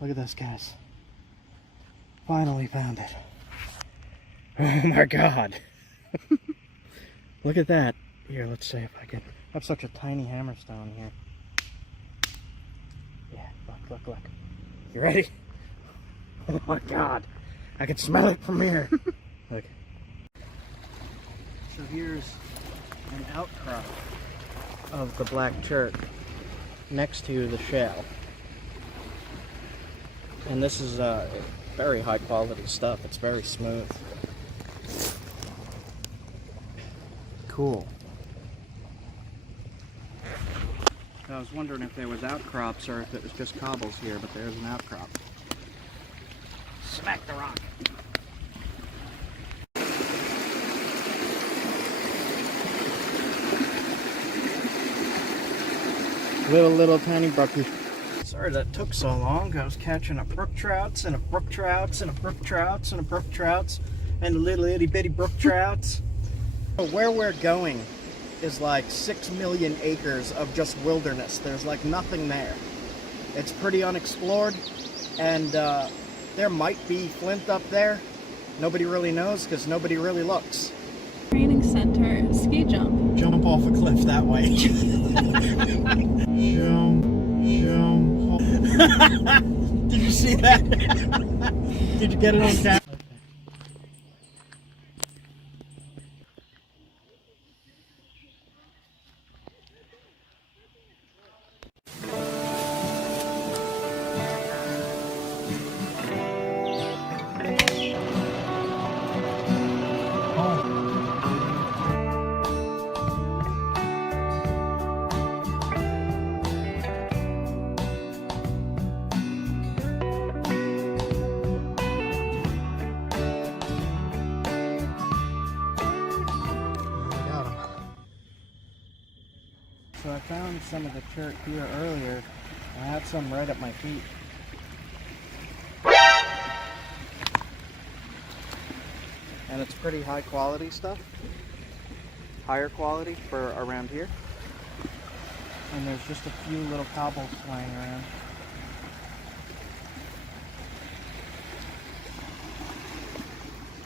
Look at this, guys. Finally found it. Oh my god. Look at that. Here, let's see if I can. I have such a tiny hammerstone here. Yeah, look. You ready? Oh my god. I can smell it from here. Look. So here's an outcrop of the black chert next to the shale. And this is very high quality stuff. It's very smooth. Cool. I was wondering if there was outcrops or if it was just cobbles here, but there's an outcrop. Smack the rock. Little tiny brookie. Sorry that took so long. I was catching a brook trouts and a brook trouts and a brook trouts and a brook trouts and a little itty bitty brook trouts. Where we're going is like 6 million acres of just wilderness. There's like nothing there. It's pretty unexplored, and there might be flint up there. Nobody really knows because nobody really looks. Training center, ski jump. Jump off a cliff that way. Jump. Did you see that? Did you get it on camera? So I found some of the chert here earlier. I had some right at my feet. And it's pretty high quality stuff. Higher quality for around here. And there's just a few little cobbles flying around.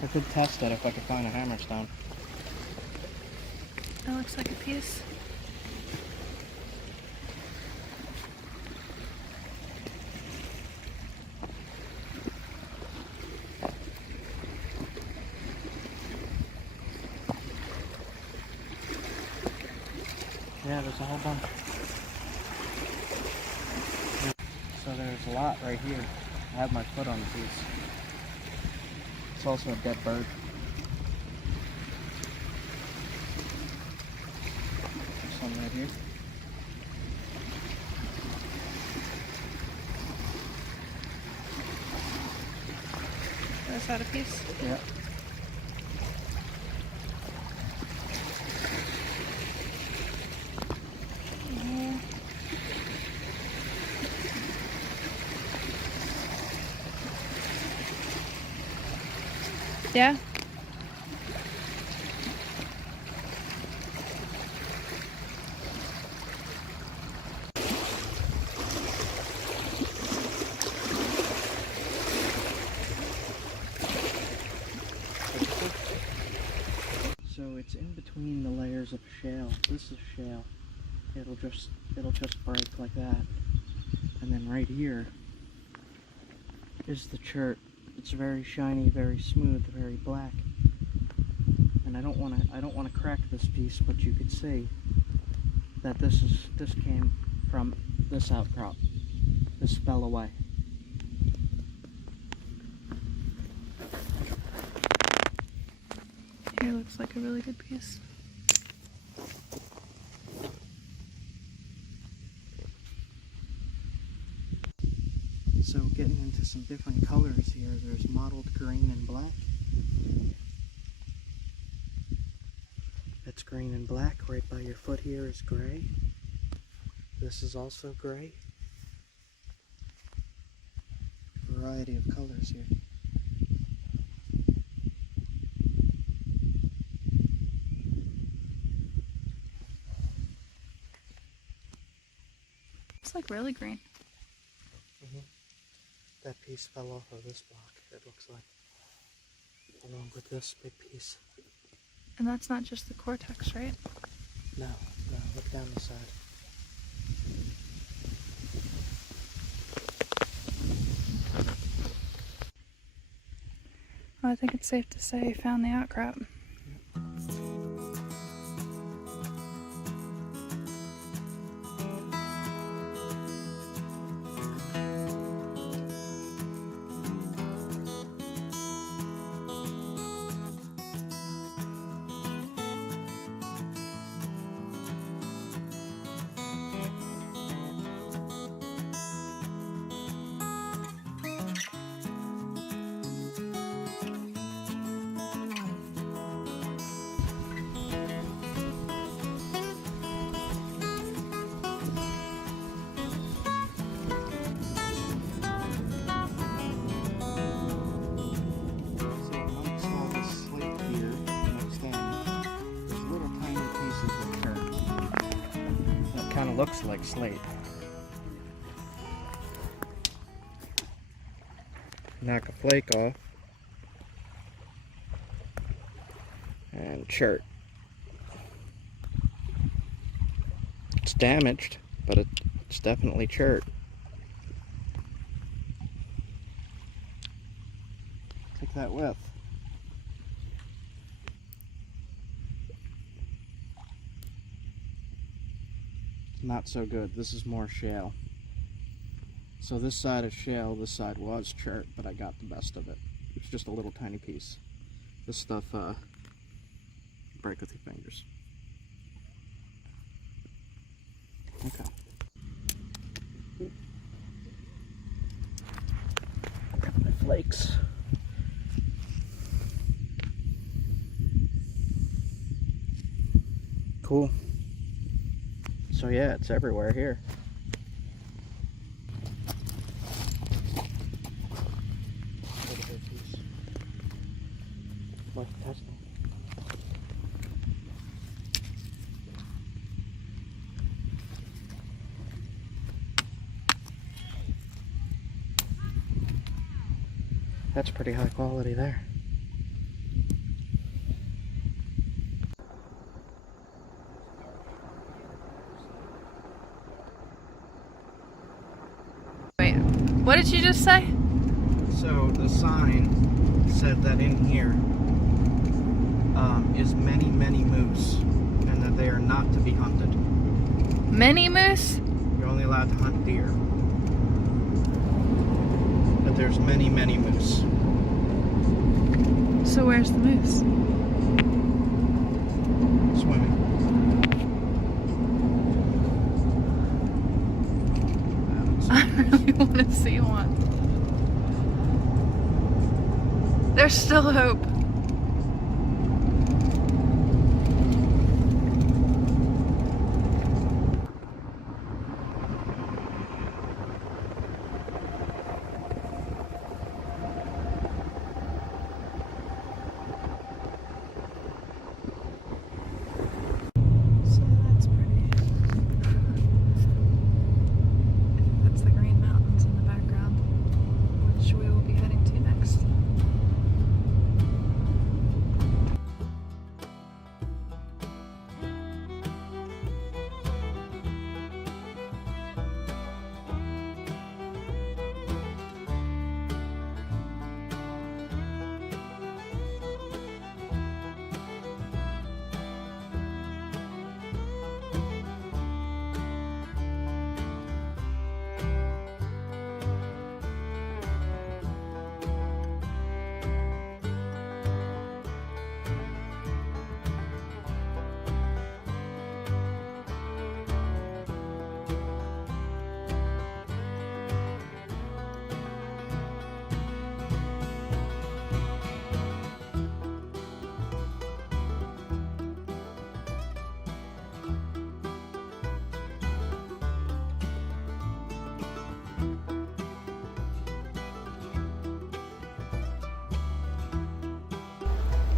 I could test it if I could find a hammerstone. That looks like a piece. Yeah, there's a whole bunch. So there's a lot right here. I have my foot on the piece. It's also a dead bird. There's some right here. Is that a piece? Yeah. Yeah. So it's in between the layers of shale. This is shale. It'll just break like that. And then right here is the chert. It's very shiny, very smooth, very black. And I don't want to crack this piece, but you could see that this came from this outcrop. This fell away. Here looks like a really good piece. So getting into some different colors here, there's mottled green and black. It's green and black. Right by your foot here is gray. This is also gray. Variety of colors here. It's like really green. That piece fell off of this block, it looks like. Along with this big piece. And that's not just the cortex, right? No, look down the side. Well, I think it's safe to say you found the outcrop. Kind of looks like slate. Knock a flake off and chert. It's damaged, but it's definitely chert. Look at that width. Not so good. This is more shale. So this side is shale, this side was chert, but I got the best of it. It's just a little tiny piece. This stuff break with your fingers. Okay. Got my flakes. Cool. So yeah, it's everywhere here. Worth testing. That's pretty high quality there. What did you just say? So the sign said that in here is many moose, and that they are not to be hunted. Many moose? You're only allowed to hunt deer. But there's many moose. So where's the moose? Swimming. I really want to see one. There's still hope.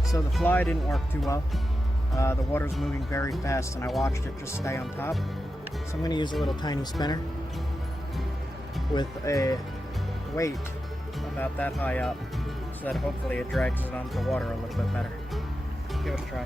So the fly didn't work too well. The water's moving very fast and I watched it just stay on top. So I'm going to use a little tiny spinner with a weight about that high up so that hopefully it drags it onto water a little bit better. Give it a try.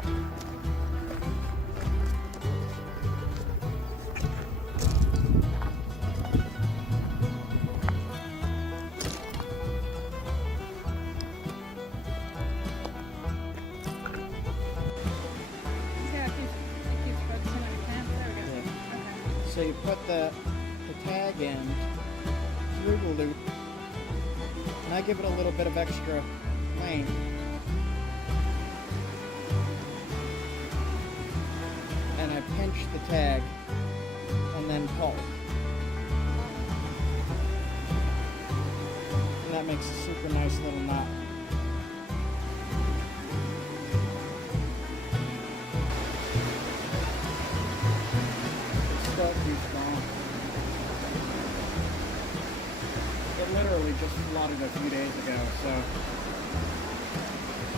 So you put the tag in through the loop, and I give it a little bit of extra length. And I pinch the tag and then pull. And that makes a super nice little knot. Too strong. It literally just flooded a few days ago, so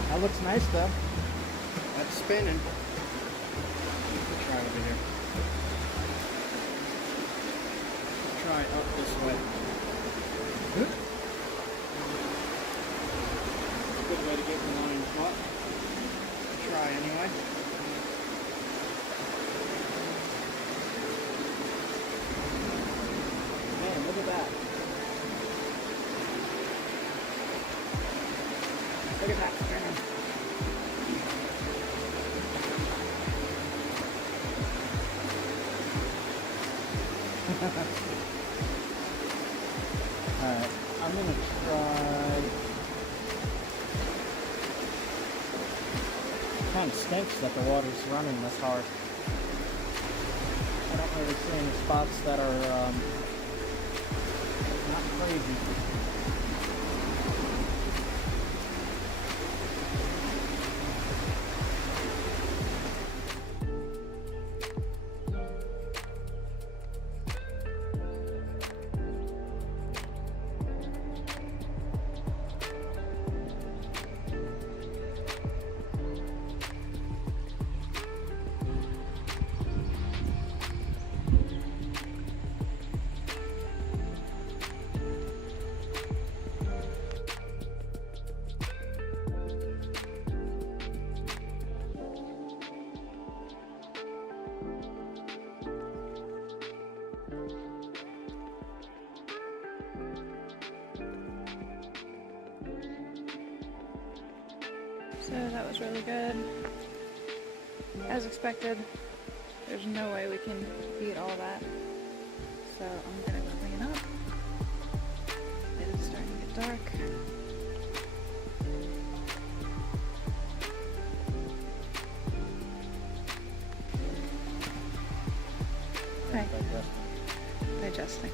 that looks nice though. That's spinning. Let's try over here. Let's try up this way. It's a good way to get the line taut. Try anyway. Look at that. Look at that spinning. Alright, I'm gonna try. It kind of stinks that the water's running this hard. I don't really see any spots that are not crazy. So that was really good. As expected, there's no way we can beat all that. So I'm gonna clean up. It is starting to get dark. Hi. Digesting.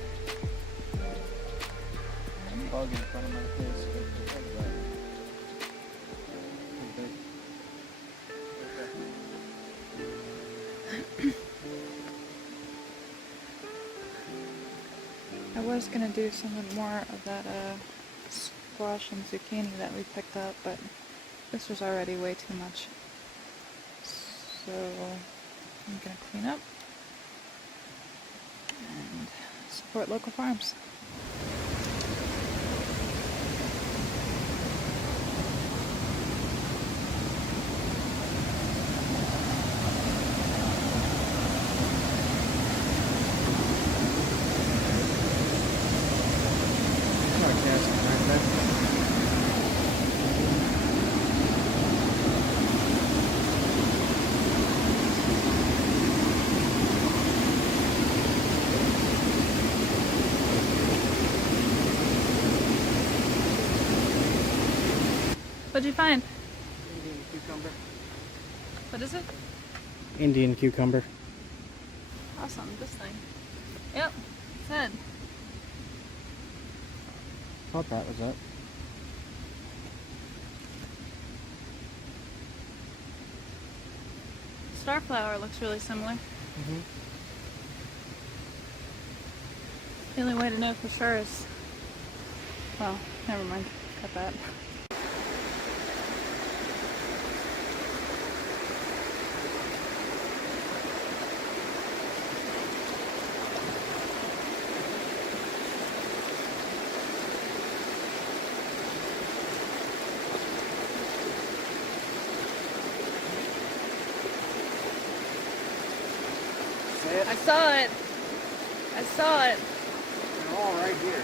Bug in front of my face. I was gonna do some more of that squash and zucchini that we picked up, but this was already way too much. So I'm gonna clean up and support local farms. What'd you find? Indian cucumber. What is it? Indian cucumber. Awesome, this thing. Yep, it's it. Thought that was it. Starflower looks really similar. Mm-hmm. The only way to know for sure is... Well, never mind. Cut that. it? I saw it. I saw it. They're all right here.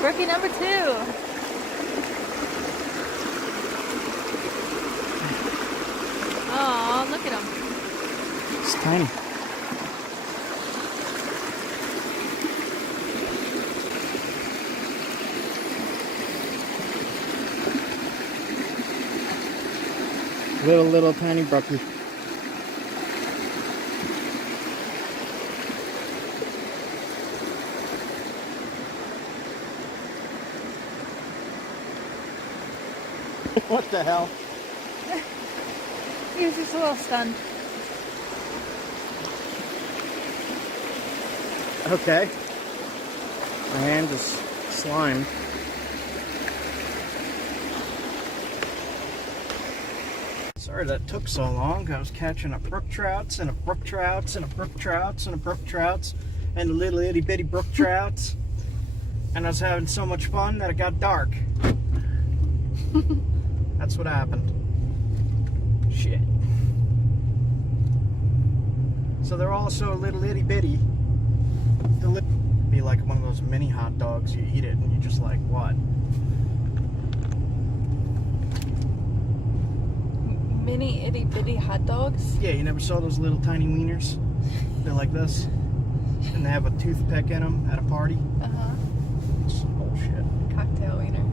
Rookie number 2. Oh, look at him. It's tiny. Little tiny brookie. What the hell? He was just a little stunned. Okay. My hand is slimed. Sorry that took so long. I was catching a brook trouts and a brook trouts and a brook trouts and a brook trouts and a little itty bitty brook trouts. And I was having so much fun that it got dark. That's what happened. Shit. So they're all so little itty bitty. They'll be like one of those mini hot dogs. You eat it and you're just like, what? Mini itty bitty hot dogs? Yeah, you never saw those little tiny wieners? They're like this. And they have a toothpick in them at a party. Uh-huh. It's some bullshit. Cocktail wiener.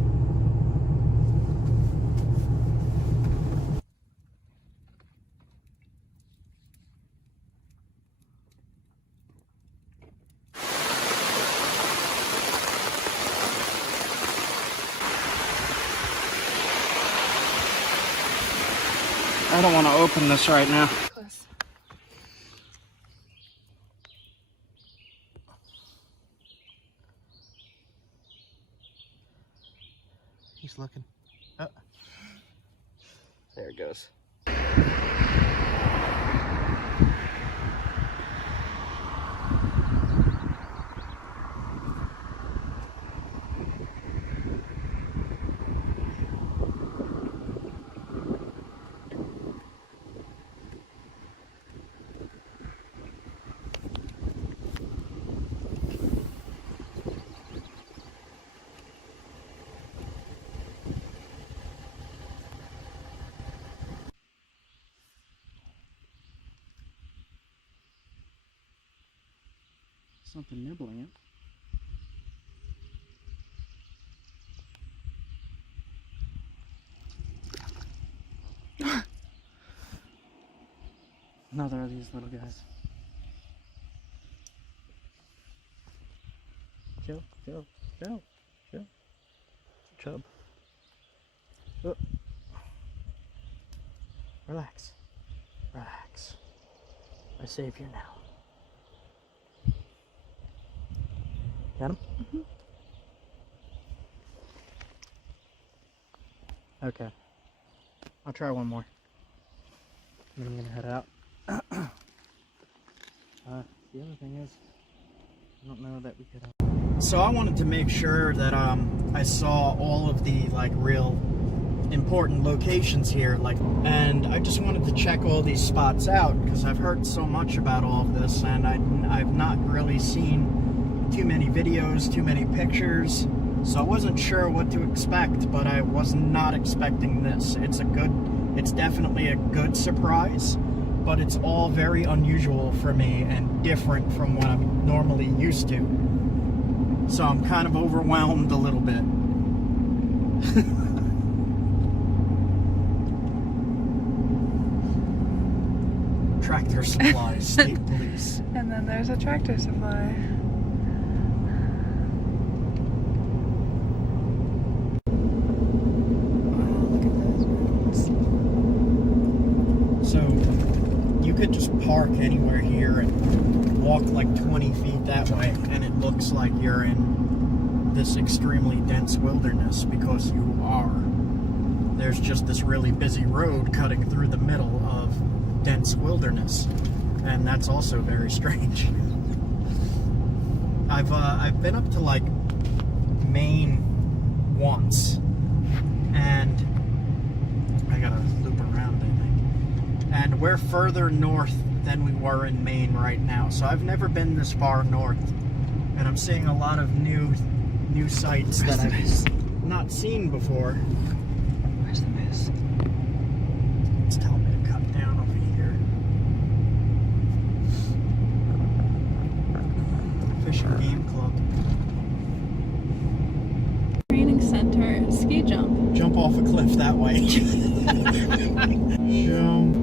I don't want to open this right now. Close. He's looking. Oh. There it goes. Something nibbling it. Another of these little guys. Chill. Chub. Oh. Relax. I save you now. Got him? Mm-hmm. Okay. I'll try one more. Then I'm gonna head out. The other thing is, I don't know that we could. So I wanted to make sure that I saw all of the like real important locations here, and I just wanted to check all these spots out because I've heard so much about all of this, and I've not really seen too many videos, too many pictures, so I wasn't sure what to expect, but I was not expecting this. It's definitely a good surprise, but it's all very unusual for me and different from what I'm normally used to. So I'm kind of overwhelmed a little bit. Tractor Supply, State Police. And then there's a Tractor Supply. So you could just park anywhere here and walk like 20 feet that way, and it looks like you're in this extremely dense wilderness because you are. there's just this really busy road cutting through the middle of dense wilderness, and that's also very strange. I've been up to like Maine once, and I gotta loop around, I think. And we're further north than we were in Maine right now, so I've never been this far north, and I'm seeing a lot of new sights that I've not seen before. Where's the moose? It's telling me to cut down over here. Fish and Game Club. Training center, ski jump. Jump off a cliff that way. Jump.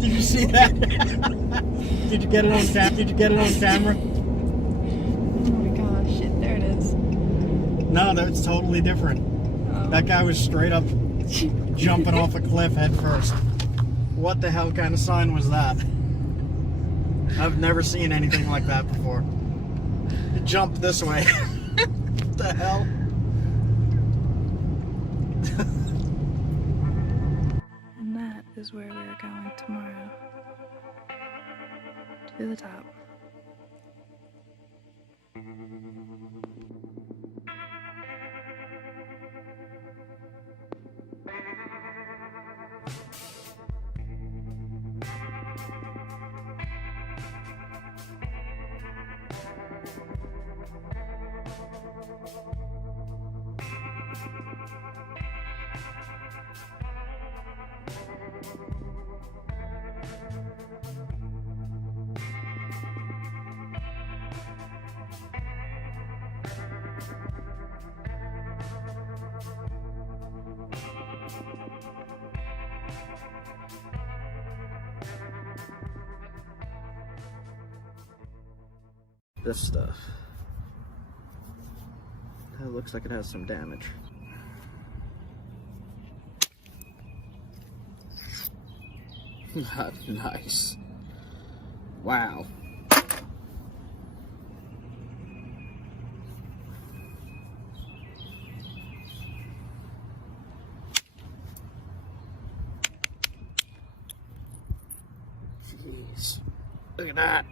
Did you see that? Did you get it on camera? Did you get it on camera? Oh my gosh, shit, there it is. No, that's totally different. Oh. That guy was straight up jumping off a cliff head first. What the hell kind of sign was that? I've never seen anything like that before. It jumped this way. What the hell? And that is where we are going tomorrow. To the top. This stuff. It looks like it has some damage. Nice. Wow. Jeez. Look at that.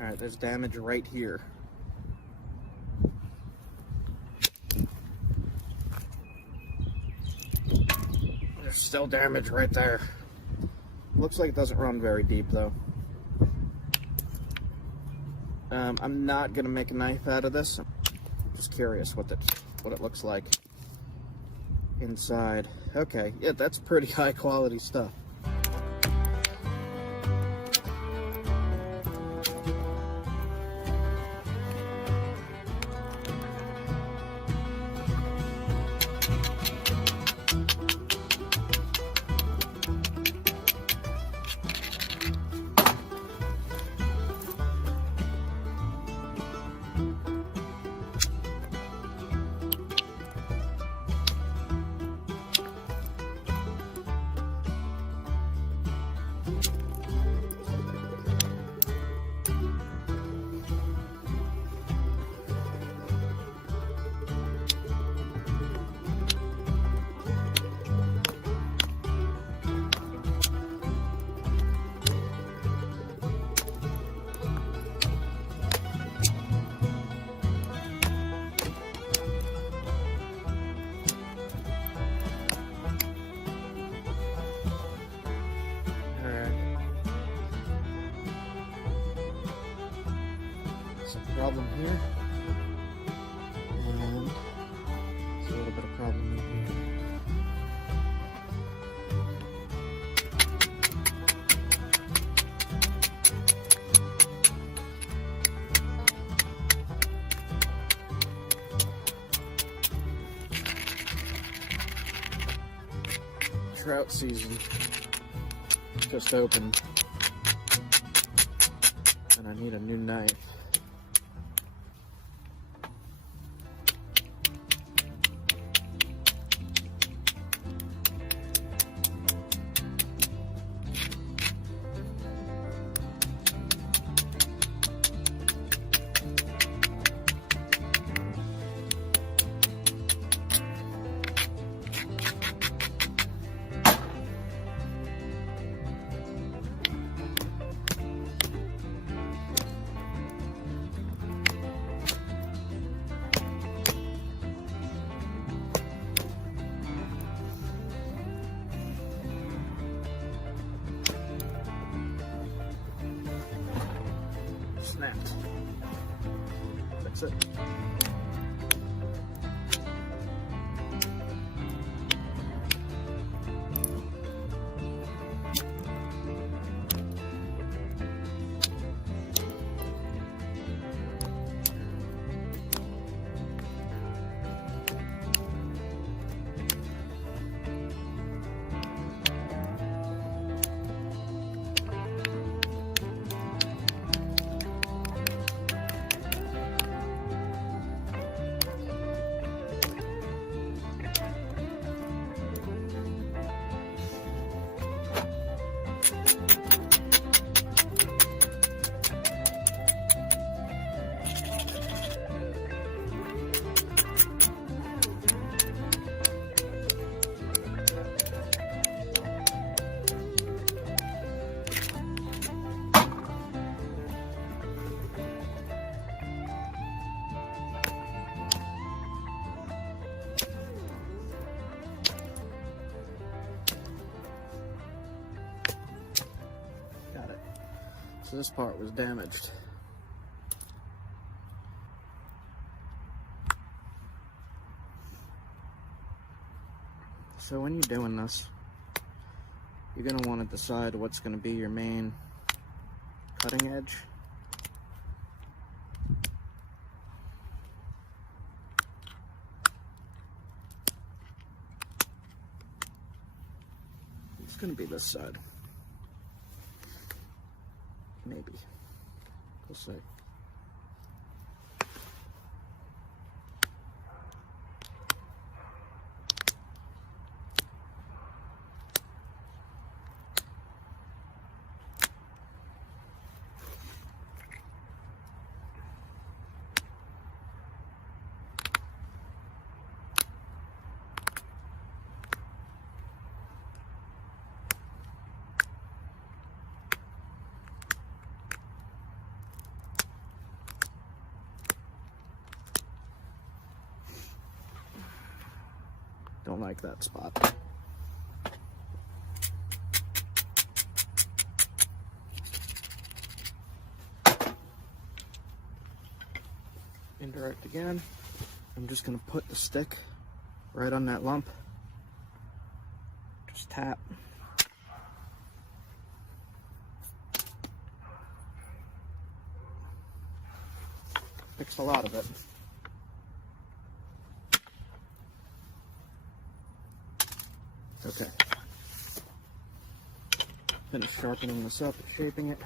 Alright, there's damage right here. There's still damage right there. Looks like it doesn't run very deep though. I'm not gonna make a knife out of this. I'm just curious what it looks like inside. Okay, yeah, that's pretty high quality stuff. Problem here, and there's a little bit of problem in here. Trout season just opened, and I need a new knife. it. Got it. So this part was damaged. So when you're doing this, you're going to want to decide what's going to be your main cutting edge. It's going to be this side. Maybe. We'll see. Don't like that spot. Indirect again. I'm just going to put the stick right on that lump. Just tap. Fix a lot of it. Okay. Finish sharpening this up, shaping it.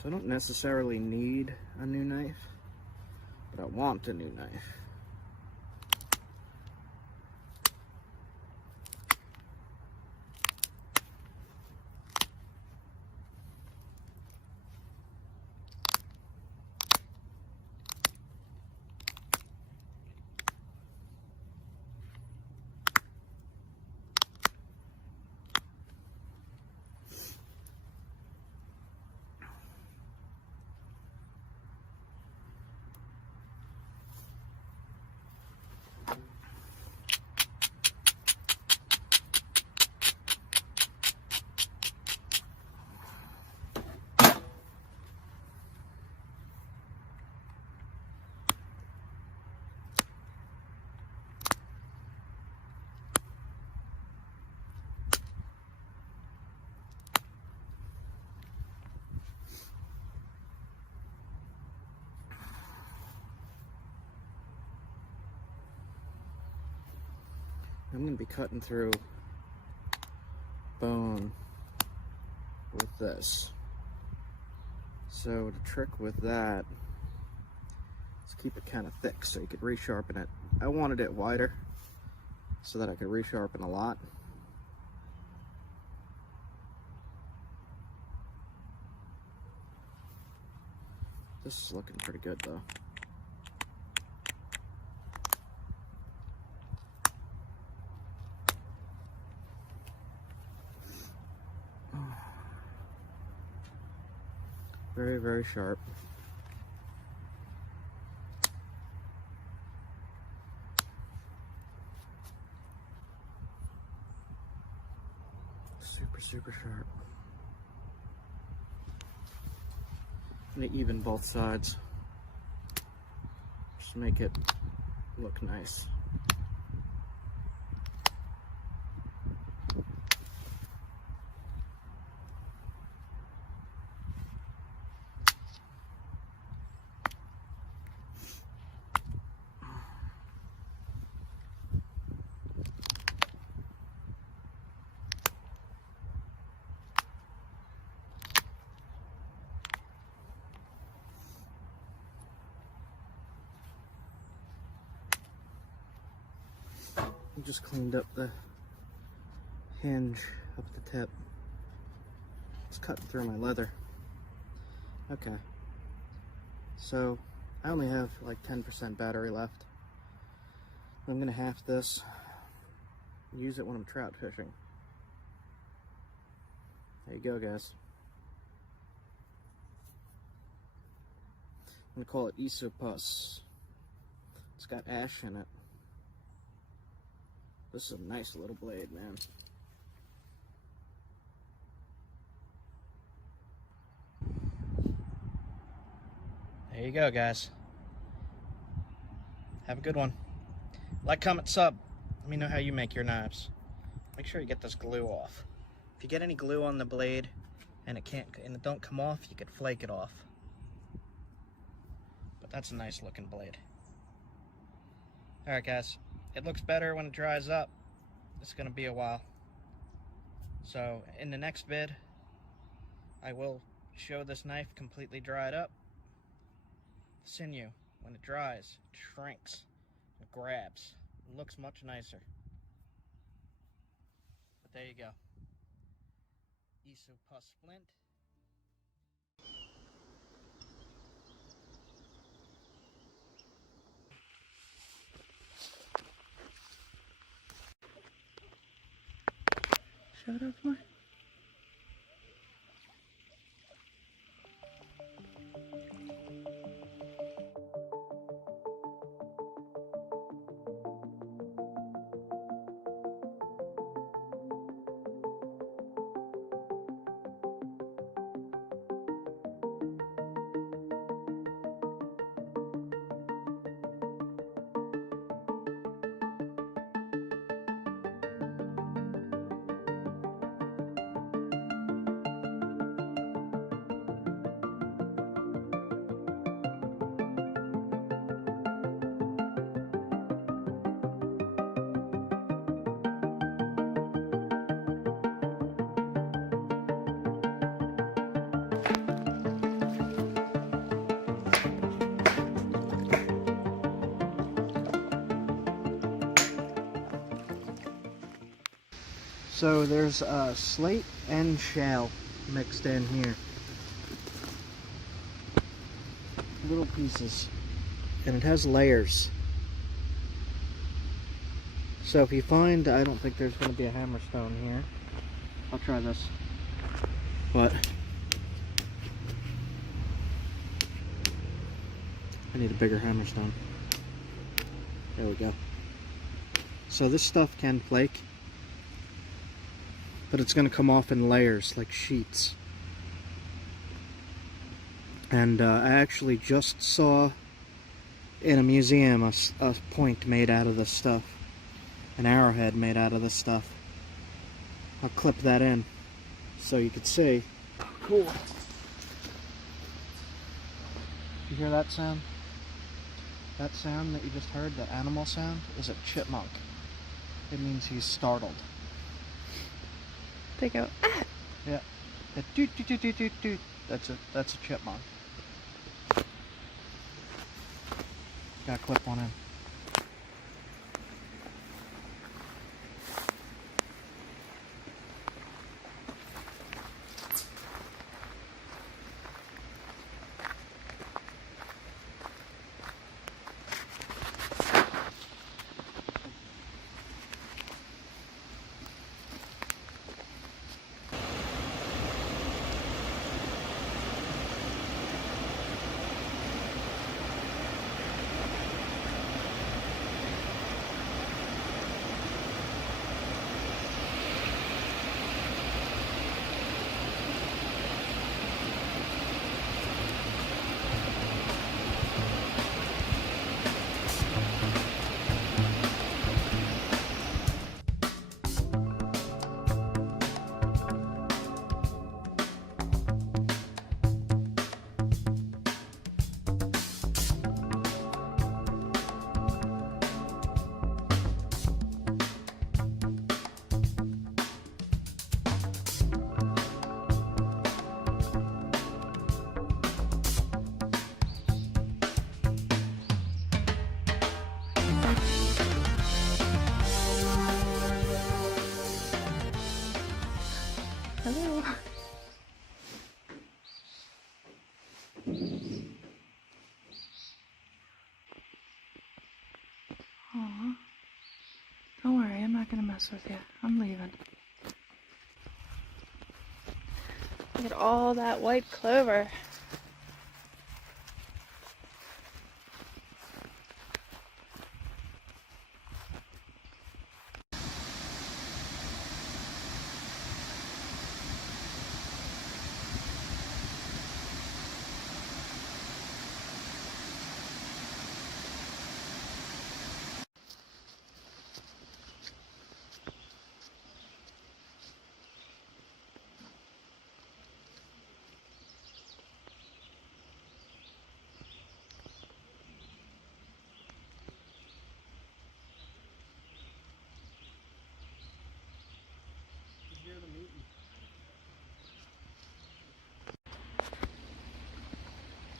So I don't necessarily need a new knife, but I want a new knife. I'm going to be cutting through bone with this. So the trick with that is keep it kind of thick so you could resharpen it. I wanted it wider so that I could resharpen a lot. This is looking pretty good though. Very, very sharp. Super, super sharp. I'm gonna even both sides. Just make it look nice. I just cleaned up the hinge up the tip. It's cutting through my leather. Okay. So I only have like 10% battery left. I'm gonna half this, use it when I'm trout fishing. There you go, guys. I'm gonna call it Isopus. It's got ash in it. This is a nice little blade, man. There you go, guys. Have a good one. Like, comment, sub. Let me know how you make your knives. Make sure you get this glue off. If you get any glue on the blade and it don't come off, you could flake it off. But that's a nice looking blade. Alright guys, it looks better when it dries up. It's gonna be a while. So in the next vid, I will show this knife completely dried up. The sinew, when it dries, it shrinks, it grabs. It looks much nicer. But there you go. Isopus flint. Show it off more. So there's slate and shale mixed in here. Little pieces. And it has layers. So if you find, I don't think there's going to be a hammerstone here. I'll try this. But I need a bigger hammerstone. There we go. So this stuff can flake, but it's going to come off in layers, like sheets. And I actually just saw in a museum a point made out of this stuff. An arrowhead made out of this stuff. I'll clip that in so you can see. Cool. You hear that sound? That sound that you just heard, the animal sound, is a chipmunk. It means he's startled. They go, ah! Yeah. That doot doot doot doot doot doot. That's a chipmunk. Gotta clip one in. Aw. Don't worry, I'm not gonna mess with you. I'm leaving. Look at all that white clover.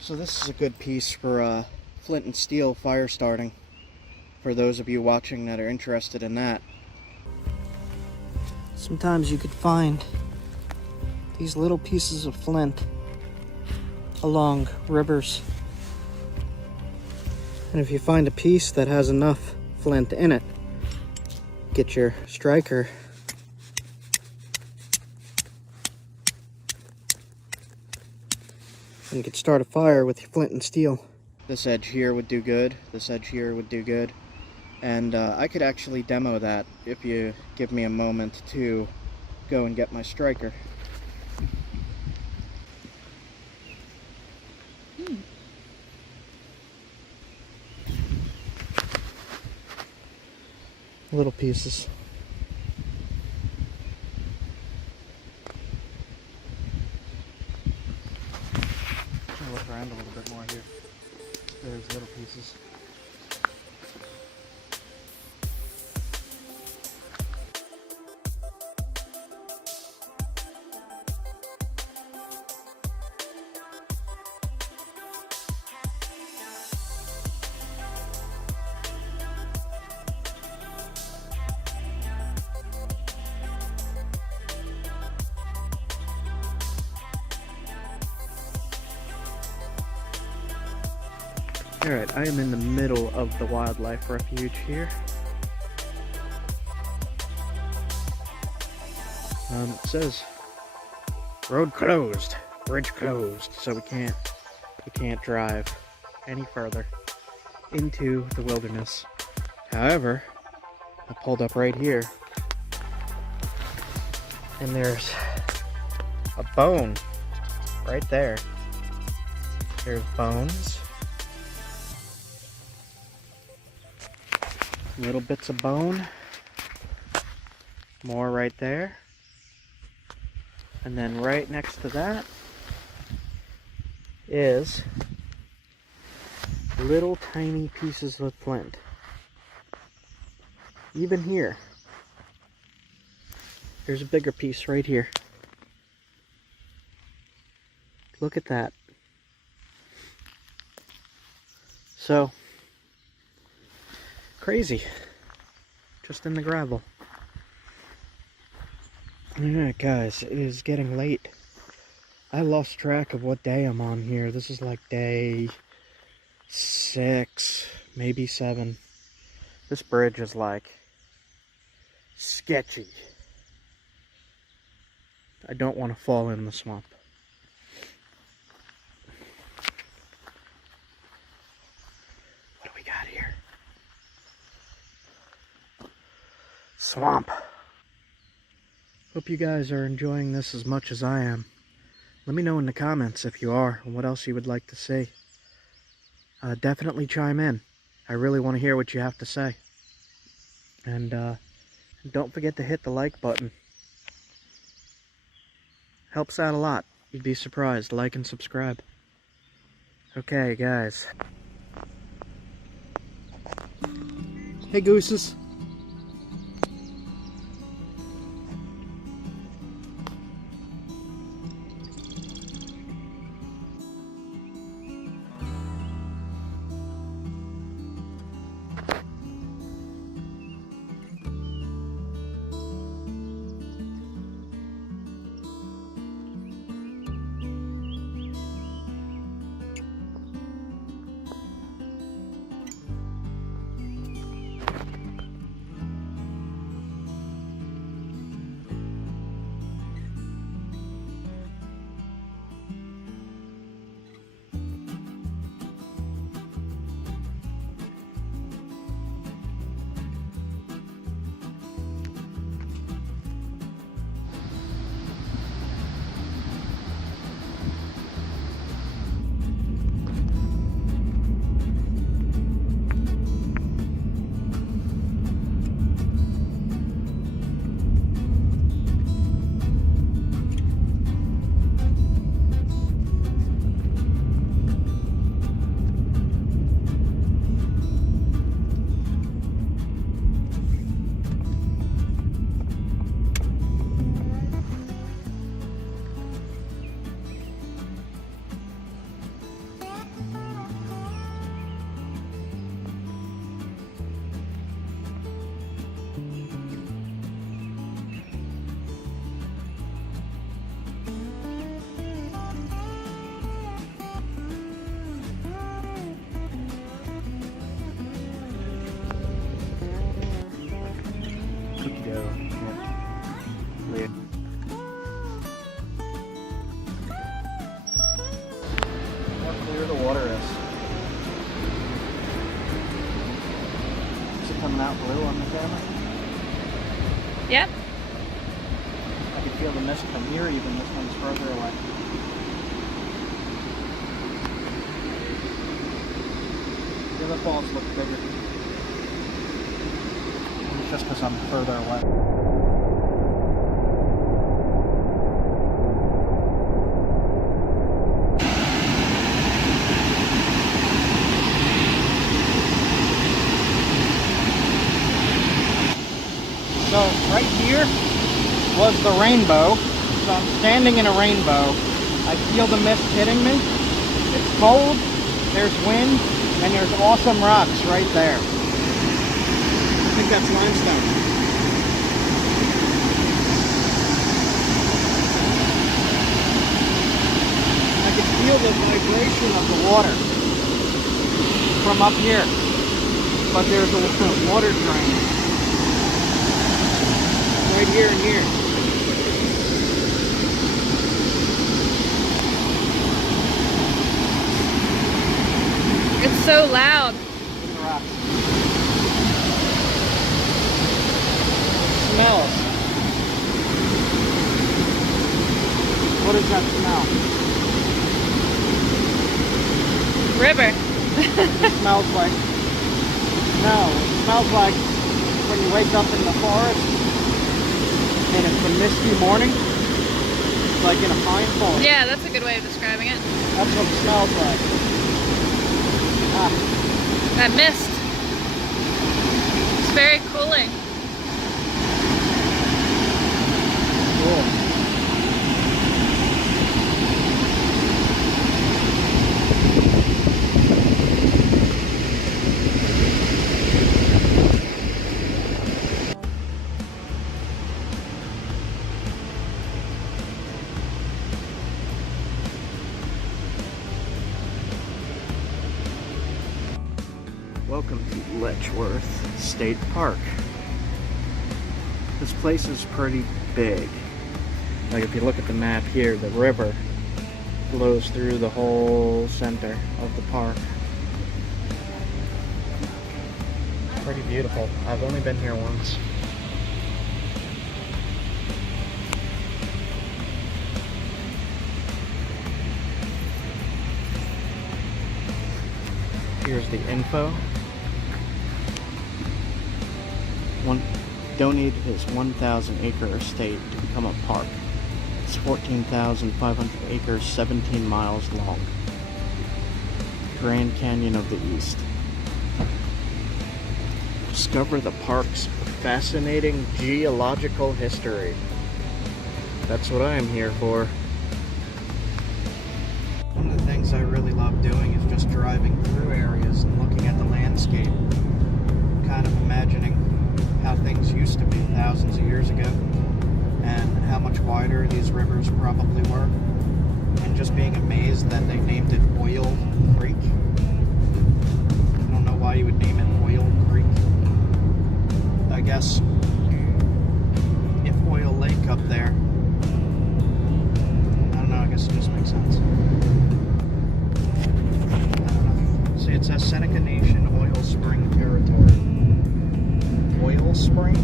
So this is a good piece for flint and steel fire starting, for those of you watching that are interested in that. Sometimes you could find these little pieces of flint along rivers. And if you find a piece that has enough flint in it, get your striker and you could start a fire with your flint and steel. This edge here would do good, this edge here would do good. And I could actually demo that if you give me a moment to go and get my striker. Little pieces. I'll look around a little bit more here. There's little pieces. Alright, I am in the middle of the wildlife refuge here. It says road closed, bridge closed, so we can't drive any further into the wilderness. However, I pulled up right here and there's a bone right there. There's bones. Little bits of bone. More right there. And then right next to that is little tiny pieces of flint. Even here. There's a bigger piece right here. Look at that. So, crazy. Just in the gravel. Alright guys, it is getting late. I lost track of what day I'm on here. This is like day 6, maybe 7. This bridge is like sketchy. I don't want to fall in the swamp. What do we got here? Swamp. Hope you guys are enjoying this as much as I am. Let me know in the comments if you are, and what else you would like to see. Definitely chime in. I really want to hear what you have to say. And don't forget to hit the like button. Helps out a lot. You'd be surprised. Like and subscribe. Okay, guys. Hey, gooses. go. Yeah. How clear the water is. Is it coming out blue on the camera? Yep. I can feel the mist from here even. This one's further away. The other falls look bigger. It's just because I'm further away. So right here was the rainbow. So I'm standing in a rainbow. I feel the mist hitting me. It's cold, there's wind, and there's awesome rocks right there. I think that's limestone. I can feel the vibration of the water from up here. But there's a water drain right here and here. It's so loud. In the rocks. Smells. What does that smell? River. It smells like, no, it smells like when you wake up in the forest and it's a misty morning, like in a pine forest. Yeah, that's a good way of describing it. That's what it smells like. Ah. That mist. It's very cooling. Cool. Welcome to Letchworth State Park. This place is pretty big. Like if you look at the map here, the river flows through the whole center of the park. It's pretty beautiful. I've only been here once. Here's the info. Donated his 1,000 acre estate to become a park. It's 14,500 acres, 17 miles long. Grand Canyon of the East. Discover the park's fascinating geological history. That's what I am here for. One of the things I really love doing is just driving through areas and looking at the landscape, kind of imagining how things used to be thousands of years ago and how much wider these rivers probably were, and just being amazed that they named it Oil Creek. I don't know why you would name it Oil Creek. I guess if Oil Lake up there, I don't know, I guess it just makes sense. I don't know. See, it says Seneca Nation Oil Spring Territory. Oil spring?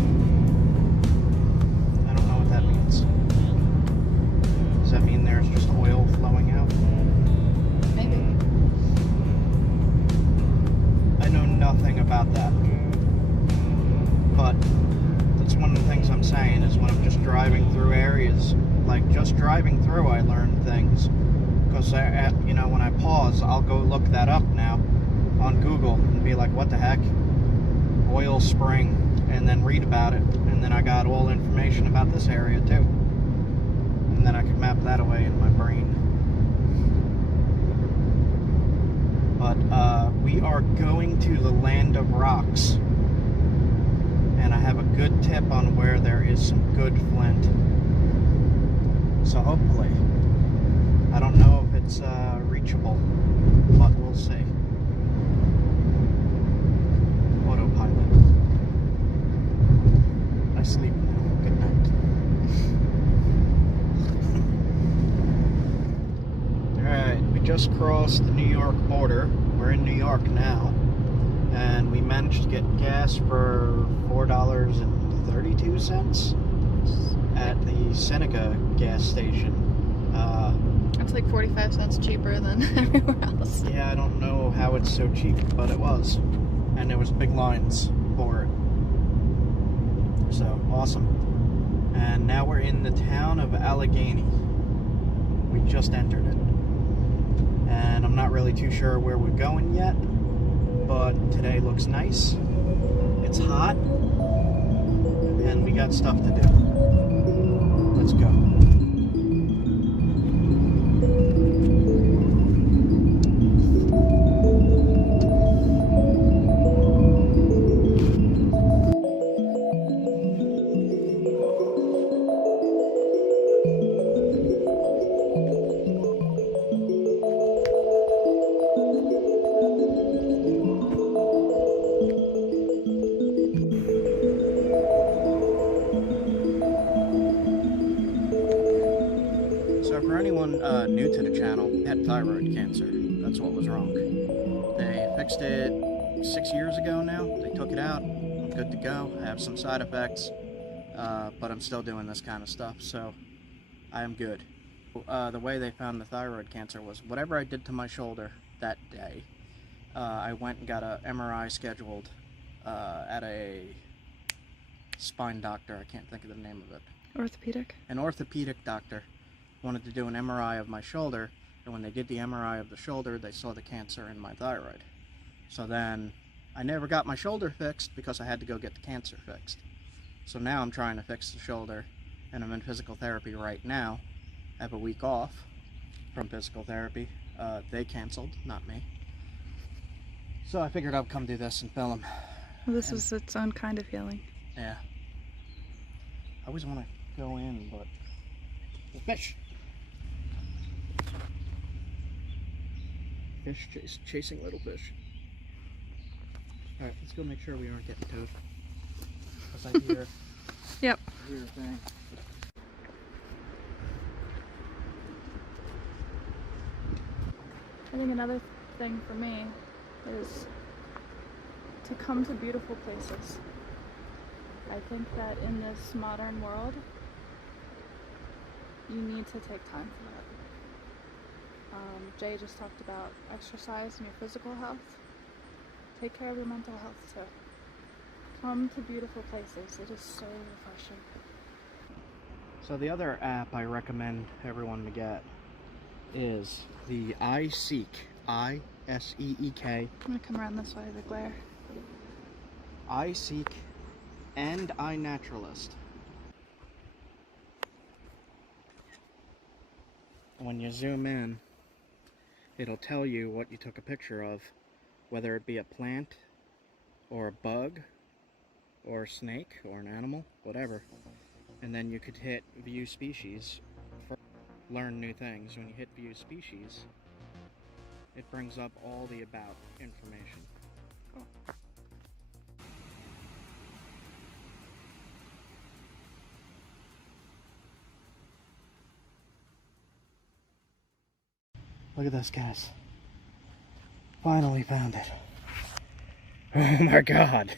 I don't know what that means. Does that mean there's just oil flowing out? Maybe. I know nothing about that. But that's one of the things I'm saying is when I'm just driving through areas, like just driving through, I learn things. Because, you know, when I pause, I'll go look that up now on Google and be like, what the heck? Oil spring. And then read about it, and then I got all information about this area too, and then I could map that away in my brain. But we are going to the land of rocks, and I have a good tip on where there is some good flint. So hopefully, I don't know if it's reachable, but we'll see. Autopilot. I sleep just crossed the New York border. We're in New York now, and we managed to get gas for $4.32 at the Seneca gas station. It's like 45 cents cheaper than everywhere else. Yeah, I don't know how it's so cheap, but it was. And there was big lines for it. So, awesome. And now we're in the town of Allegheny. We just entered it. And I'm not really too sure where we're going yet, but today looks nice. It's hot, and we got stuff to do. Let's go. For anyone new to the channel, I had thyroid cancer. That's what was wrong. They fixed it 6 years ago now. They took it out. I'm good to go. I have some side effects, but I'm still doing this kind of stuff, so I am good. The way they found the thyroid cancer was whatever I did to my shoulder that day, I went and got a MRI scheduled at a spine doctor. I can't think of the name of it. Orthopedic? An orthopedic doctor wanted to do an MRI of my shoulder, and when they did the MRI of the shoulder, they saw the cancer in my thyroid. So then I never got my shoulder fixed because I had to go get the cancer fixed. So now I'm trying to fix the shoulder, and I'm in physical therapy right now. I have a week off from physical therapy. They canceled, not me. So I figured I'd come do this and film. Well, this is its own kind of healing. Yeah. I always want to go in, but the fish. Fish chasing little fish. Alright, let's go make sure we aren't getting towed. Because I hear, Yep. I hear a thing. I think another thing for me is to come to beautiful places. I think that in this modern world, you need to take time for that. Jay just talked about exercise and your physical health. Take care of your mental health too. Come to beautiful places. It is so refreshing. So the other app I recommend everyone to get is the iSeek. I-S-E-E-K. I'm gonna come around this way, the glare. iSeek and iNaturalist. When you zoom in, it'll tell you what you took a picture of, whether it be a plant or a bug or a snake or an animal, whatever. And then you could hit view species for learn new things. When you hit view species, it brings up all the about information. Cool. Look at this, guys. Finally found it. Oh my god.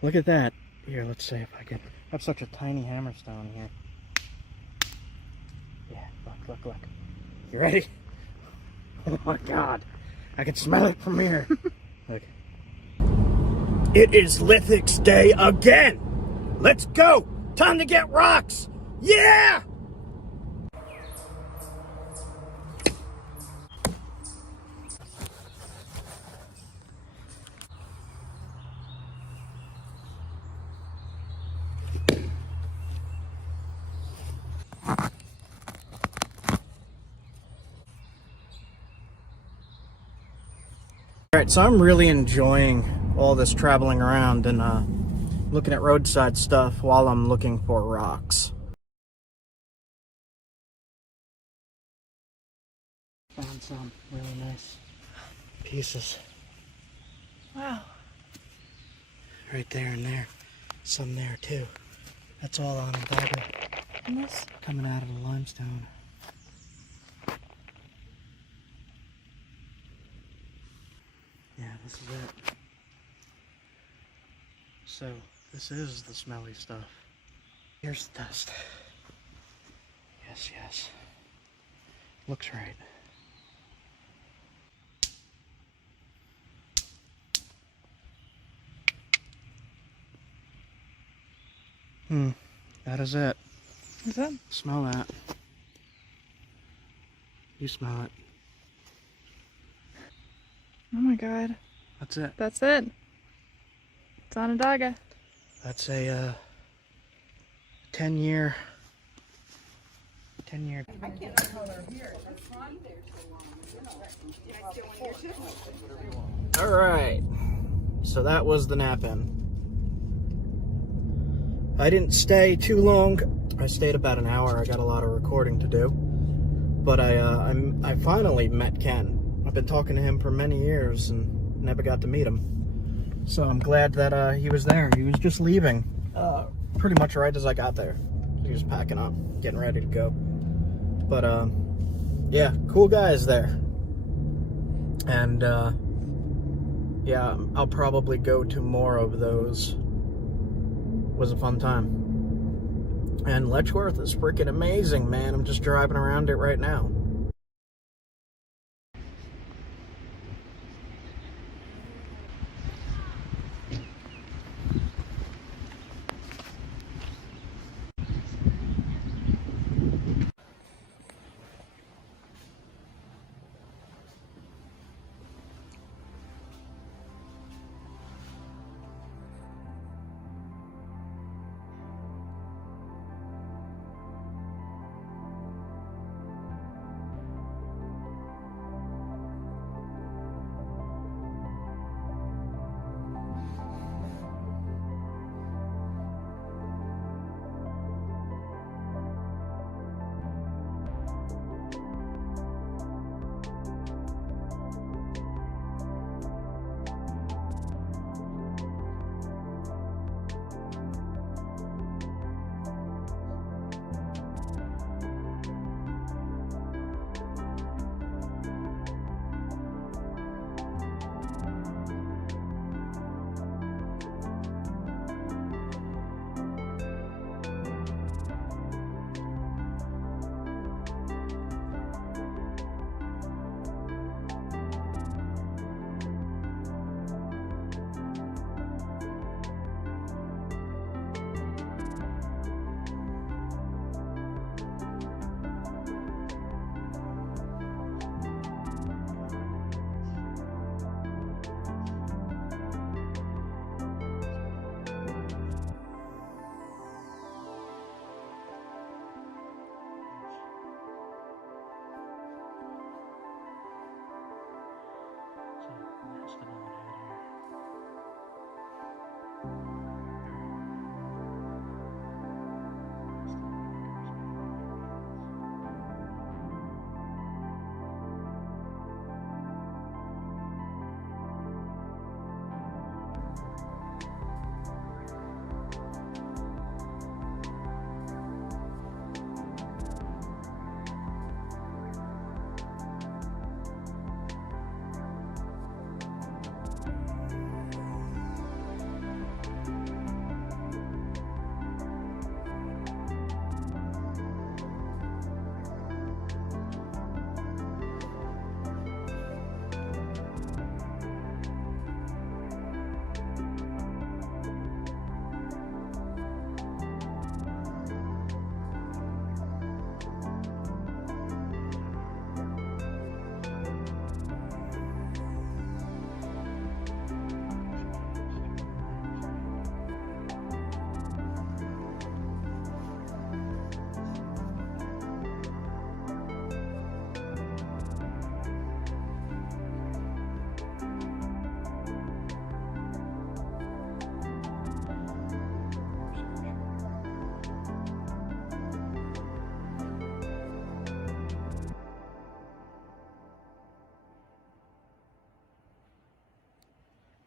Look at that. Here, let's see if I can. I have such a tiny hammerstone here. Yeah, look. You ready? Oh my god. I can smell it from here. Look. It is Lithics Day again! Let's go! Time to get rocks! Yeah! Alright, so I'm really enjoying all this traveling around and looking at roadside stuff while I'm looking for rocks. Found some really nice pieces. Wow. Right there and there. Some there too. That's all on embargo. And this? Coming out of the limestone. Yeah, this is it. So, this is the smelly stuff. Here's the dust. Yes, yes. Looks right. That is it. What's that? Smell that. You smell it. Oh my god. That's it. That's it. It's on a dagger. That's a 10-year. 10-year. All right. So that was the nap-in. I didn't stay too long. I stayed about an hour. I got a lot of recording to do. But I finally met Ken. I've been talking to him for many years and never got to meet him. So I'm glad that he was there. He was just leaving pretty much right as I got there. He was packing up, getting ready to go. But yeah, cool guys there. And yeah, I'll probably go to more of those. It was a fun time. And Letchworth is freaking amazing, man. I'm just driving around it right now.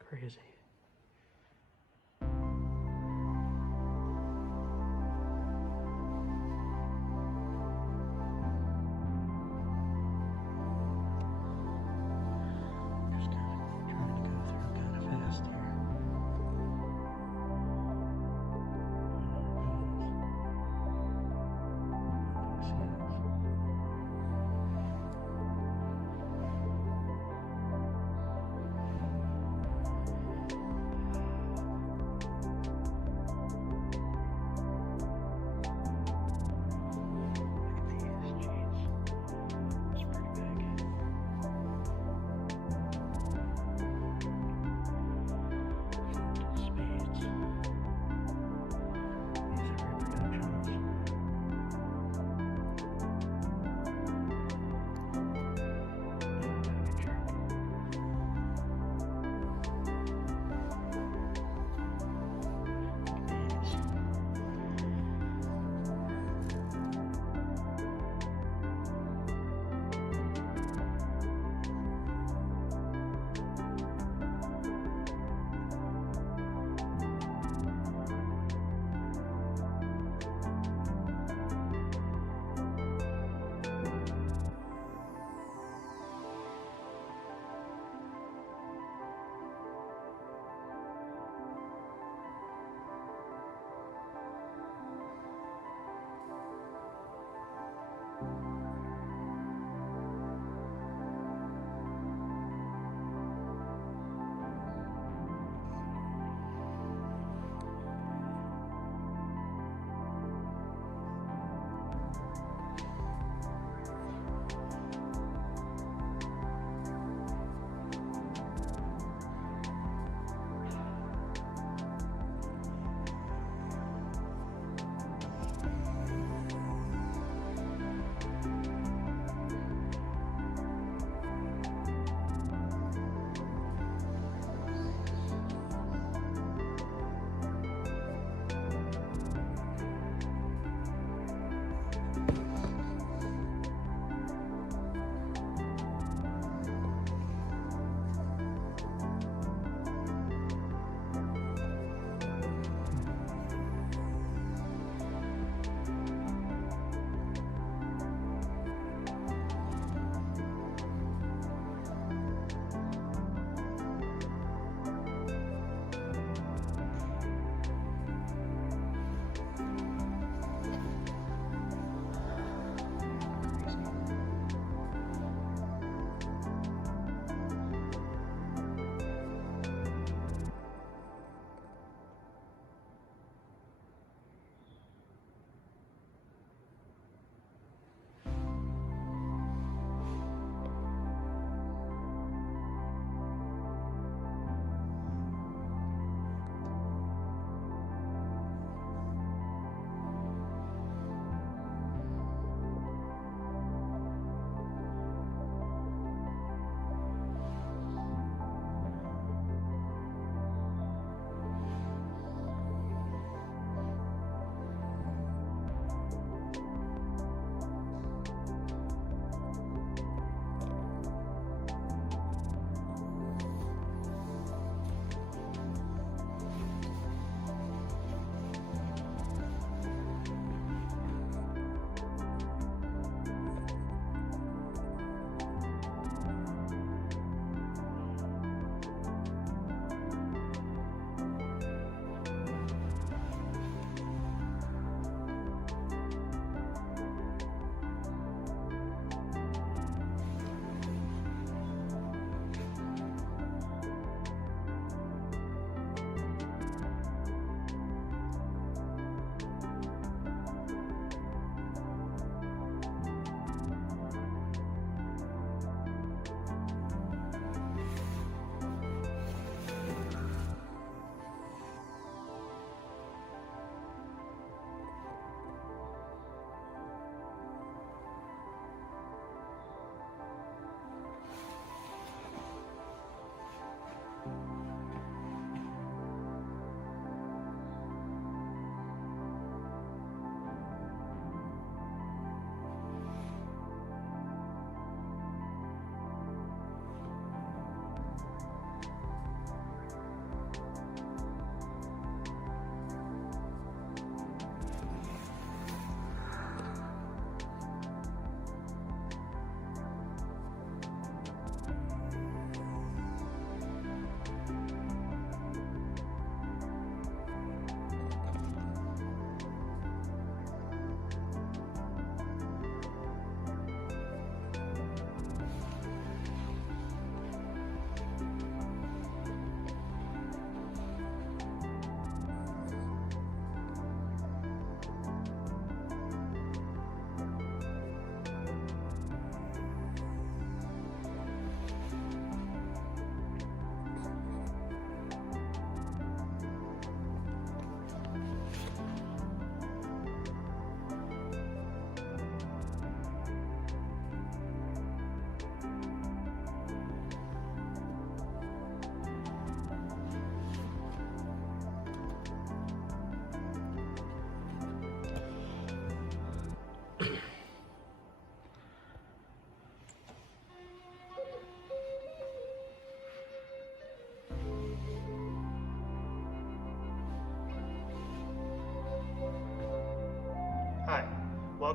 Crazy. Just kind of trying to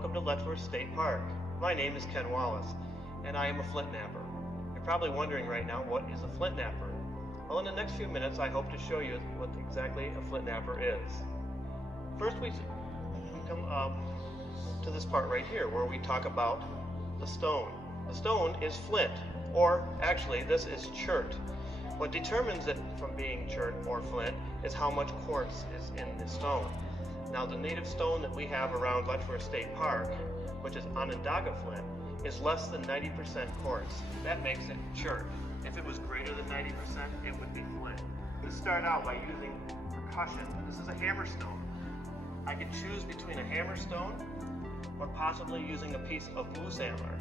Welcome to Letchworth State Park. My name is Ken Wallace, and I am a flint napper. You're probably wondering right now, what is a flint napper? Well, in the next few minutes, I hope to show you what exactly a flint napper is. First, we come to this part right here, where we talk about the stone. The stone is flint, or actually, this is chert. What determines it from being chert or flint is how much quartz is in the stone. Now, the native stone that we have around Letchworth State Park, which is Onondaga flint, is less than 90% quartz. That makes it chert. If it was greater than 90%, it would be flint. Let's start out by using percussion. This is a hammerstone. I could choose between a hammerstone or possibly using a piece of moose antler.